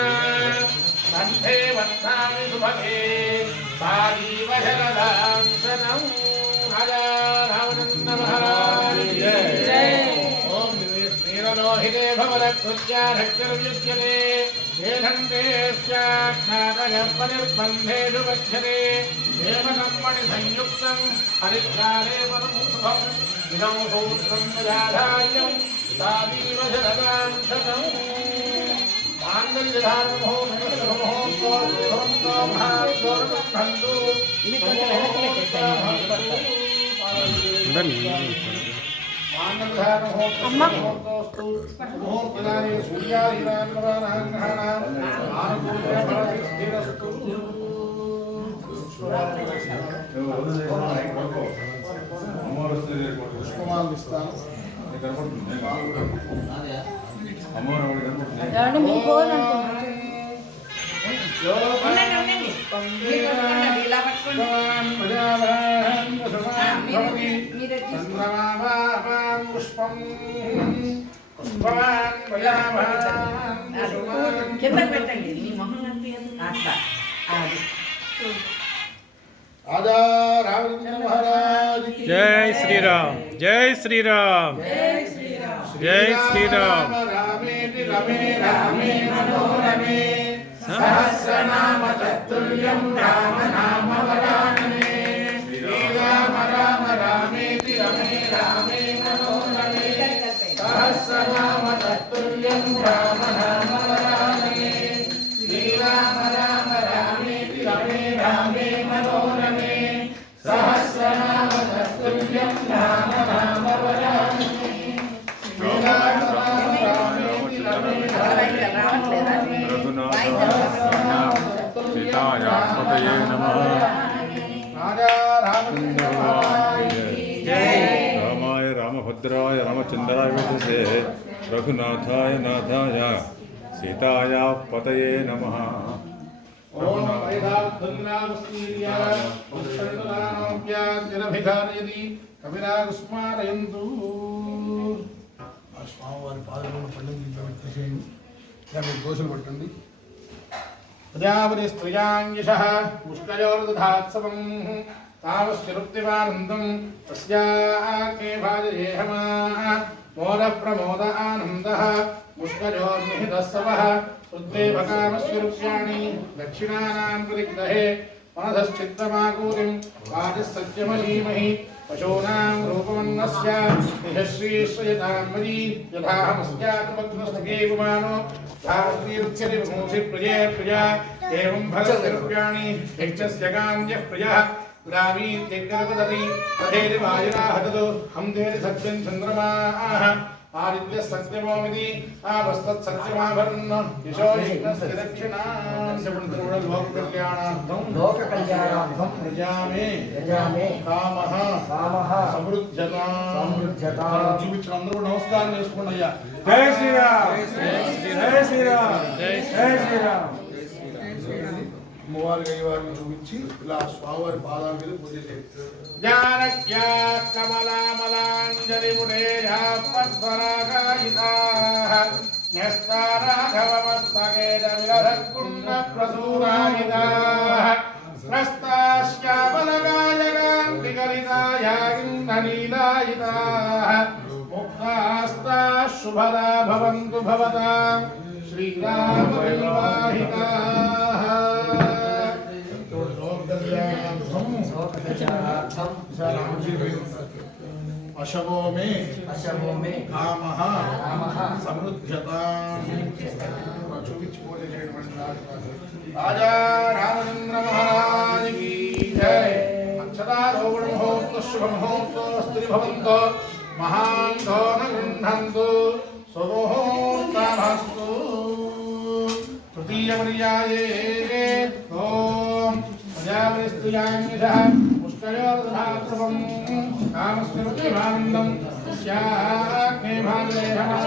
కంఠే వర్ధామి శుభగే సాజీవ శరదాంశనం. రాజా రామచంద్ర మహారాజ్ की जय. ఓం శ్రీరలోహితే భవరకృత్యాధక్షరయుజ్యతే ఏధంతే స్యాఖ్యాతగర్భనిర్బంధేషు గచ్చతే దేవకర్మణి సంయుక్తం హరిద్రాలే పరమశుభం ఇదం సూత్రం యథాధార్యం సాదీవ శరదాంశతం. మాంగళ్యధారణో మనస్సుమహోత్సవంతో మహాత్సోరబంధు ఇది కొంచెం వెనక్కి పెట్టేసాను. పుష్పమాలు ఇస్తాను. అమ్మవారు కనపడుతుంది. ఏమండి, మీ ఫోన్ అనుకుంటున్నాను. ఉండండి, ఉండండి. మీరు పట్టుకోండి, ఇలా పట్టుకోండి. మీరు కింద పెట్టండి, మీ మొహం కనిపించదు. అట్లా అది రాజా రామచంద్ర మహారాజ్ की జై శ్రీరామ్ జై శ్రీరామ్ జై శ్రీరామ్. రామేతి రమే రామే మనోరమే సహస్రనామ తత్తుల్యం రామ నామ వరాననే. శ్రీరామ రామ రామేతి రమే రామే మనోరమే సహస్రనామ తత్తుల్యం రామ నామ వరాననే. శ్రీరామ రామ రామేతి రమే రామే మనోరమే సహస్రనామ తత్తుల్యం రామ నామ వరాననే. శ్రీరామ రామ पतये नमः राजा रामचंद्र महाराज की जय। रामाय रामभद्राय रामचंद्राय वेदसे रघुनाथाय नाथाय सीताय पतये नमः ओम वैदाभद्रावस्तीर्या उत्सन्नदानोऽप्याद्यनभिधानयति कविरागस्मारयन्तु। ఆ స్వామివారి పాదములను పండించి పెట్టేసేయండి. దాన్ని దోషలు పట్టండి. ప్రజాపతి స్త్రియాంగిషః పుష్కయోర్దధాత్సవం తావశ్చరుక్తివానందం తస్యాగ్నే భాజయేహమా మోద ప్రమోద ఆనందః పుష్కయోర్నిహితస్సవః శుద్ధేవకామస్య రుక్ష్యాణి దక్షిణానాం ప్రతిగ్రహే మనధశ్చిత్తమాకూతిం వాజస్సత్యమలీమహి పశూనాం రూపమన్నస్య నిహశ్రీశ్రయతామరీ యథాహమస్యాత్మగ్నస్తకే పుమానో ధాస్త్రీరుచ్యతి విముంసి ప్రియే ప్రియా ఏవం భగవద్రుప్యాణి యక్షస్య కామ్యః ప్రియః గ్రామీ దిగ్గరపదతి తథేతి వాయురాహతదు హందేతి సత్యం చంద్రమాః ఆదిత్య సత్యమోమిది ఆవస్తత్ సత్యమాభరన్ యశో యజ్ఞస్య దక్షిణాం శపుంతరుడ లోక కళ్యాణార్థం ప్రజామే కామః సమృద్ధ్యతాం చూపించిన అందరూ నమస్కారం చేసుకోండి అయ్యా. जय श्री राम जय श्री राम जय श्री राम అమ్మవారి గైవారిని చూపించి ఇలా స్వామివారి పాదాల మీద పూజ చేయండి. జానక్యా కమలామలాంజలి ముడేజా పద్మరాగాయితాః న్యస్తారాఘవమస్తకేన విలసత్కుండ ప్రసూరాయితాః శ్రస్తాశ్యామలగాయగాంతికలితాయాగింధనీలాయితాః ముక్తాస్తాః శుభదా భవంతు భవతాం శ్రీరామవైవాహికాః. అశవో మే కామః సమృద్ధ్యతాం. చూపించి పూజ చేయడం రాజా రామచంద్ర మహారాజ్ की जय। అక్షరారోహణ మహోత్సవ శుభ మహోత్సవస్త్రీ భవంతో మహాంతో న గృహంతు స్వముహూర్తమస్తు। తృతీయ పర్యాయే ఓం ప్రజాపతిస్తుయాంగిషః పుష్కయోర్దధాత్సవం కామస్వరూపిమానందం తస్యాగ్నే భాజయేహమః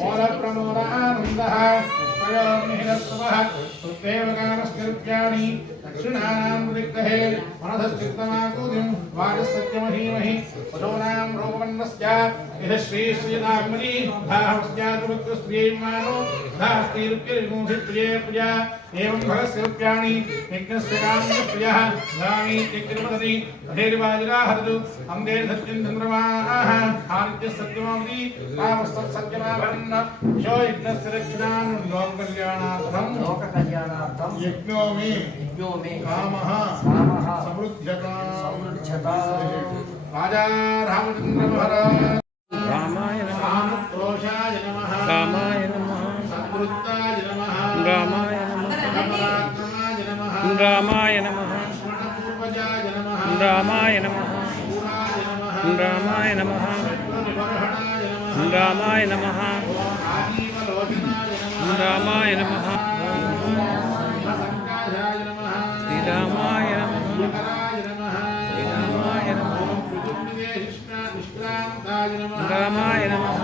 మోద ప్రమోద ఆనందః పుష్కయోర్నిహితస్సవః శుద్ధేవకామస్య రుక్ష్యాణి దక్షిణానాం ప్రతిగ్రహే మనధశ్చిత్తమాకూతిం వాజస్సత్యమహీమహి పశూనాం రూపమన్నస్య యథశ్రీశ్రియతామరీ ధాహమస్యాతుమగ్రస్త్రియైమానో ధాస్తిరుక్యరిముంసి ప్రియే ప్రియా ఏవం భగస్య రుక్ష్యాణి యజ్ఞస్య కామ్యః ప్రియః గ్రామీ దిగ్గరపదతి తథేతి వాజిరాహతదు హందేతి సత్యం చంద్రమాః ఆదిత్యః సత్యమోమితి తావస్తత్ సత్యమాభరన్ యశో యజ్ఞస్య దక్షిణాం లోక కళ్యాణార్థం యజ్ఞో మే కామః సమృద్ధ్యతాం. రాజా రామచంద్ర మహారాజ్ రామాయ నమః రామక్రోశాయ నమః రామాయ నమః సంవృత్తాయ నమః రామాయ నమః కమలాత్మనాయ నమః రామాయ నమః పూర్వజాయ నమః రామాయ నమః శూరాయ నమః రామాయ నమః నిర్వహణాయ నమః రామాయ నమః ఆజీవలోచనాయ నమః రామాయ నమః సంకాశాయ నమః శ్రీరామాయ నమః శ్రీకరాయ నమః శ్రీరామాయ నమః నిష్క్రాంతాయ నమః రామాయ నమః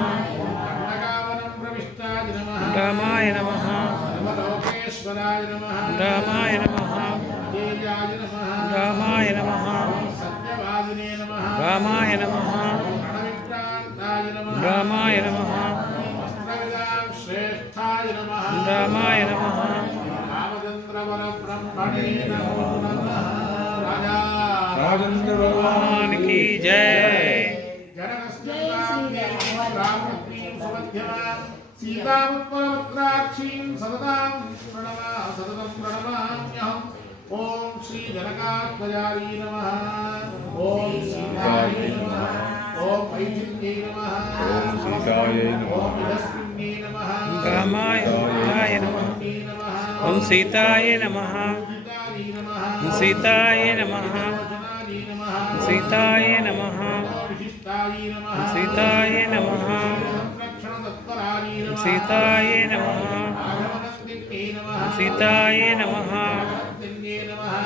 ఖండకావనం ప్రవిష్టాయ నమః రామాయ నమః సర్వలోకేశ్వరాయ నమః రామాయ నమః దేవ్యాయ నమః రామాయ నమః సత్యవాదినే నమః రామాయ నమః ప్రణవిక్రాంతాయ నమః రామాయ నమః వస్త్రవిదాం శ్రేష్ఠాయ నమః రామాయ నమః రామచంద్రవర బ్రహ్మణే నమో నమః. రాజా राजेंद्र भगवान की जय। सीतामुत्पत्राक्षीं सततां सततं प्रणमाम्यहम्। ओम श्री जनकात्मजारी नमः। ओम सीताय नमः। ओम ऐचिन्यै नमः। ओम सीताय नमः। ओम यशस्विन्यै नमः। रामाय नमः। नमः। ओम सीताय नमः। सीताय नमः। सीताय नमः। सीताय नमः। सीताय नमः। सीताय नमः।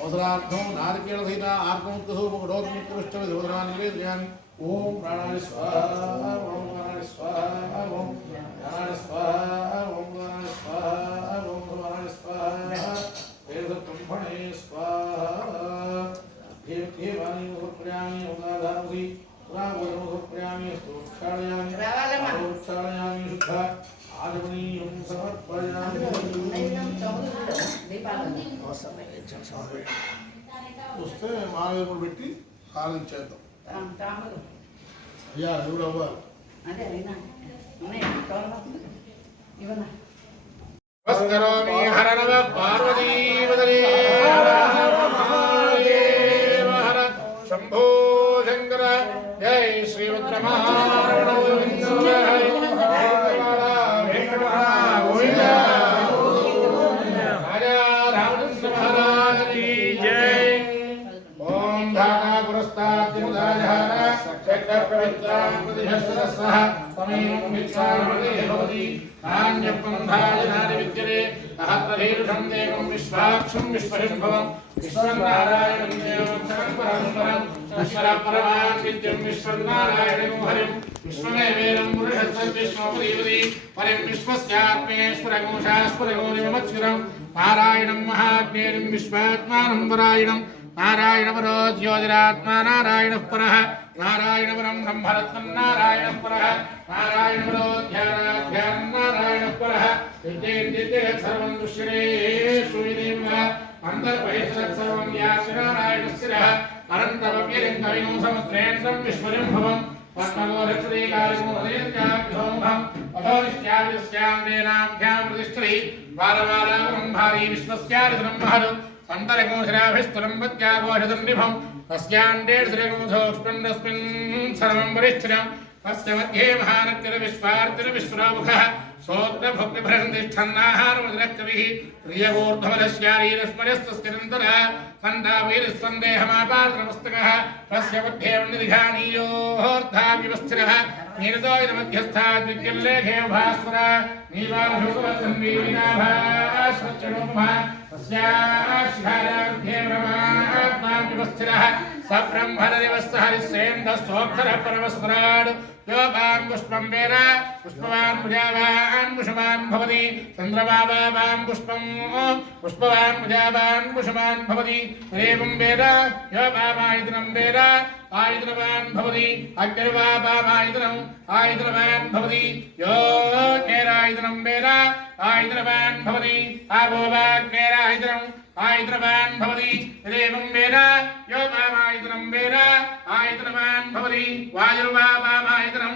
అవసరార్థం నారికేళ సహిత ఆర్కముక్తోపకటోత్మిత్రమిష్టవిధోదరాన్ని నివేదయామి. ఓం ప్రాణాయ స్వాహా ఓం ప్రాణాయ స్వాహా ఓం ప్రాణాయ స్వాహా ఓం ప్రాణాయ స్వాహా ఓం ప్రాణాయ స్వాహా వేద బ్రహ్మణే స్వాహా. దేవాని ఉపక్రయామి ఉదాధారముఖి పురావోదముఖప్రయామి స్తోక్షాళయామి స్తోక్షాళయామి శుద్ధ ఆజమనీయం సమర్పయామి. వస్తే మావేపుడు పెట్టి హారం చేద్దాం. అయ్యా ఎవరు అవ్వాలి నమస్కరోమి హర నమ పార్వతీపదనే హర శంభో శంకర జై శ్రీరుద్రమహారమణ గోవింద రాజా రామచంద్ర మహారాజ్ కీ జై. ఓం ధానా పురస్తాద్యముదాజహార చక్రప్రవిత్తాం ప్రతిహస్తరస్సః తమేవం విత్తామృతే భవతి నాన్యపంథాయ నాని విద్యతే అహత్రధీరుషం దేవం విశ్వాక్షం విశ్వశంభవం విశ్వనారాయణం దేవం సర్వపరాత్పరం ఈశ్వరపరమాన్ విద్యం విశ్వనారాయణం హరిం విశ్వమేవేదం పురుషస్సర్విశ్వోపరీవతి పరం విశ్వస్యాత్మేశ్వరగోషాస్పరగోనిమచ్చురం నారాయణం మహాజ్ఞేయం విశ్వాత్మానం పరాయణం నారాయణపరో జ్యోతిరాత్మా నారాయణః పరః నారాయణపరం బ్రహ్మరత్నం నారాయణః పరః నారాయణపరో ధ్యానాధ్యానం నారాయణః పరః విద్యేర్జితే సర్వం దుష్యతే శ్రూయదేవ అంతర్బహిః సర్వం వ్యాసి నారాయణస్య అనంతమవ్యయం కవినం సముద్రేణం విశ్వజంభవం పద్మగోరక్షరీకాలిమోదయంత్యాభ్యోమం అధోనిత్యాభిస్యాం ప్రతిష్ఠై వారవారావరం భారీ విశ్వస్యారిధనం మహరు అంతరగోశరాభిస్తులం వత్యాగోషదన్నిభం తస్యాండేర్శ్రీగోధోస్పన్నస్మిన్ సర్వం వరిష్ఠిరం తస్య మధ్యే మహానక్తిర్విశ్వార్తిర్విశ్వరాముఖः సోత్రభుక్తిభరంతిష్ఠన్నాహారముద్రకవిः ప్రియగూర్ధవలస్యారీరస్మరస్తస్తిరంతరः సంధావైరస్సందేహమాపార్తనమస్తకः తస్య మధ్యే నిధిఘానీయోర్ధావ్యవస్థిరः నీరదోయిరమధ్యస్థాద్విద్యుల్లేఖే భాస్వర నీవాసుభవన్వీనాభాస్వచ్చరోమः తస్యాశ్చార్యే బ్రహ్మాత్మావ్యవస్థిరः సబ్రహ్మణరివస్స హరిస్సేంద్రస్తోక్షరः పరమస్వరాడ్ యోపాన్ పుష్పం వేద పుష్పవాన్ ప్రజావాన్ పుష్పవాన్ భవతి చంద్రమావాన్ పుష్పం పుష్పవాన్ ప్రజావాన్ పుష్పవాన్ భవతి ఏవం వేద యోపామాయుధనం వేద ఆయుధవాన్ భవతి అగ్నిర్వాపామాయుధనం ఆయుధవాన్ భవతి యో నేరాయుధనం వేద ఆయుధవాన్ భవతి ఆభోవాగ్నేరాయుధనం ఆయుధవాన్ భవతి ఏవం వేద యోపామాయుధనం వేద ఆయుధవాన్ భవతి వాయుర్వాపామాయుధనం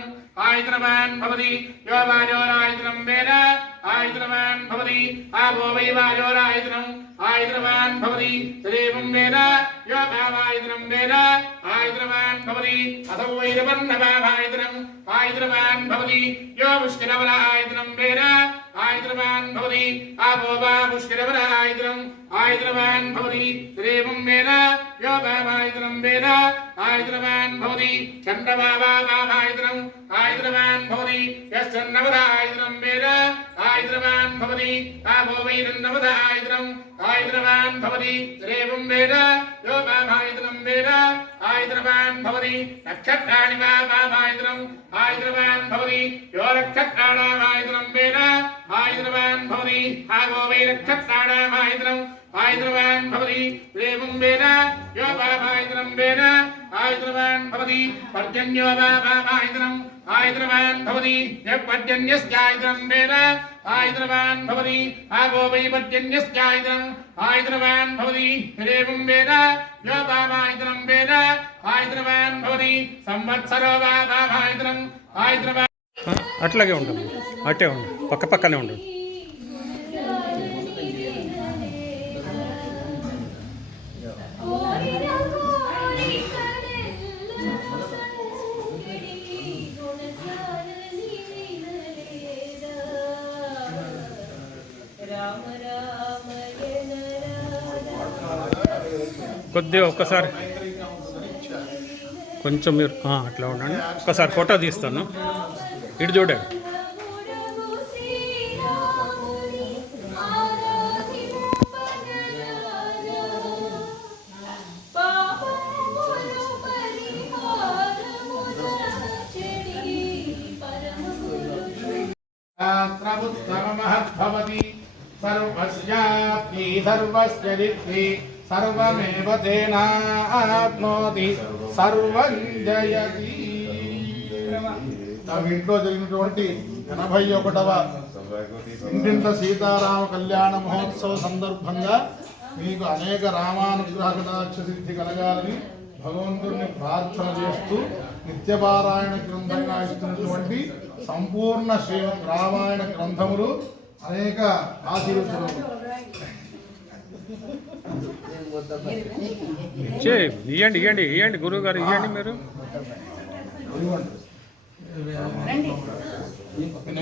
ఆయుధవాన్ భవతి యో వాయోరాయుధనం వేద ఆయుధవాన్ భవతి ఆభో వై వాయోరాయుధనం ఆయుధవాన్ భవతి ఏవం వేద యోపామాయుధనం వేద ఆయుధవాన్ భవతి అథో వైరవర్ణవామాయుధనం ఆయుధవాన్ భవతి యో పుష్కరవరాయుధనం వేద ఆయుధవాన్ భవతి ఆభో వా పుష్కరవరాయుధనం ఆయుధవాన్ భవతి ఏవం వేద యోపామాయుధనం వేద ఆయుధవాన్ భవతి చంద్రమావామాయుధనం ఆయుధవాన్ భవతి యశ్చన్నవరాయుధనం వేద ఆయుధవాన్ భవతి ఆభో వైరన్నవరాయుధనం ఆయుధవాన్ భవతి ఏవం వేద యోపామాయుధనం వేద ఆయుధవాన్ భవతి నక్షత్రాణి వామాయుధనం ఆయుధవాన్ భవతి యో నక్షత్రాణామాయుధనం వేద ఆయుధవాన్ భవతి ఆభో వై నక్షత్రాణామాయుధనం ఆయుధవాన్ భవతి ఏవం వేద యోపామాయుధనం వేద ఆయుధవాన్ భవతి పర్జన్యో వామాయుధనం ఆయుధవాన్ భవతి పర్జన్యస్యాయుధనం వేద ఆయుధవాన్ భవతి ఆభో వై పర్జన్యస్యాయుధనం ఆయుధవాన్ భవతి ఏవం వేద యోపామాయుధనం వేద ఆయుధవాన్ భవతి సంవత్సరో వామాయుధనం ఆయుధవాన్. అట్లాగే ఉంటుంది, అట్టే ఉండు, పక్క పక్కనే ఉండు. కొద్దిగా ఒక్కసారి కొంచెం మీరు అట్లా ఉండండి, ఒక్కసారి ఫోటో తీస్తాను, ఇటు చూడండి. सर्वोत्तममहद्भवति सर्वस्याप्ति सर्वस्य दिक्ति सर्वमेव तेनाप्नोति सर्वं जयति తమ ఇంట్లో జరిగినటువంటి 81వ ఇంటింట సీతారామ కళ్యాణ మహోత్సవ సందర్భంగా మీకు అనేక రామానుగ్రహ కటాక్ష సిద్ధి కలగాలని భగవంతుడిని ప్రార్థన చేస్తూ నిత్యపారాయణ గ్రంథంగా ఇస్తున్నటువంటి సంపూర్ణ శ్రీమద్ రామాయణ గ్రంథములు అనేక ఆశీర్వచనములు ఇవ్వండి ఇవ్వండి ఇవ్వండి గురువు గారు ఇవ్వండి మీరు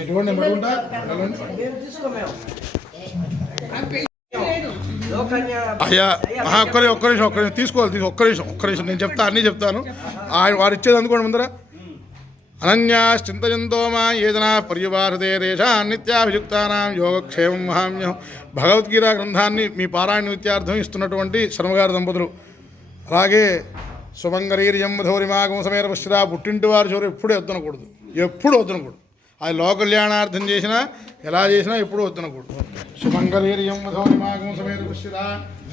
ఎటువంటి మెడుంటా అయ్యా ఒక్క నిమిషం తీసుకోవాలి ఒక్క నిమిషం నేను చెప్తా అన్నీ చెప్తాను వారు ఇచ్చేది అందుకోండి ముందర అనన్యాశ్చింతయంతో మా ఏదనా పర్యువాహృతే దేశాన్ నిత్యాభియుక్తానాం యోగక్షేమం మహామ్యం భగవద్గీత గ్రంథాన్ని మీ పారాయణ నిత్యార్థం ఇస్తున్నటువంటి శర్మగారి దంపతులు. అలాగే సుమంగరీర్యం మధోరిమాగం సమేర పుష్టిరా పుట్టింటి వారి చోరు ఎప్పుడూ వద్దనకూడదు, ఎప్పుడు వద్దనకూడదు. అది లోక కళ్యాణార్థం చేసినా ఎలా చేసినా ఎప్పుడూ వద్దనకూడదు. సుమంగళీర్యం మధోరిమాగం సమేత పుష్టిరా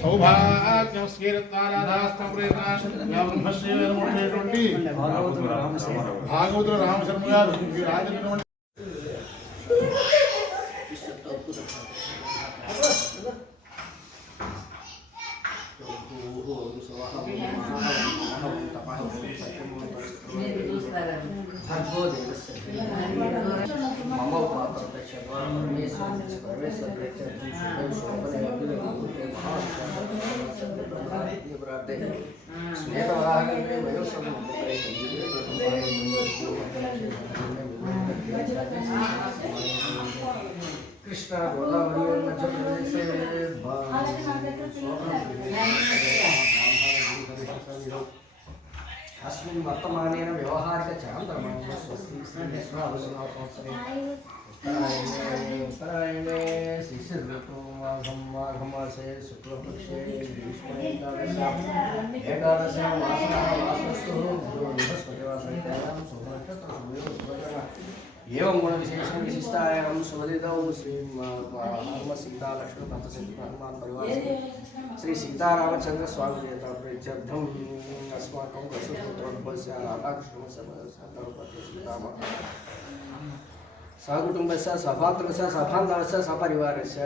సౌభాగ్యం స్కీరత్వారాధాస్తేటువంటి భాగవతుల రామశర్మ గారు రాజు कृष्ण गोदावरी मध्य प्रदेश अस्मिन् वर्तमानेन व्यवहारिकचान्द्रमाने स्वस्ति उत्तरायणे शिशिरऋतु माघमासे शुक्लपक्षे एकादश्यां वासरः वासस्तु बृहस्पतिवासरिकायां शुभनक्षत्रं एवं गुणविशेषण विशिष्टायां सुवदितौ श्री सीतालक्ष्मण हनुमान परिवार श्री सीतारामचंद्र स्वामी देवता प्रीत्यर्थम अस्माकं वसुपुत्रोद्भवस्य राधाकृष्णस्य सीताराम सहकुटुम्बस्य सभातृस्य सभान्तरस्य सपरिवारस्य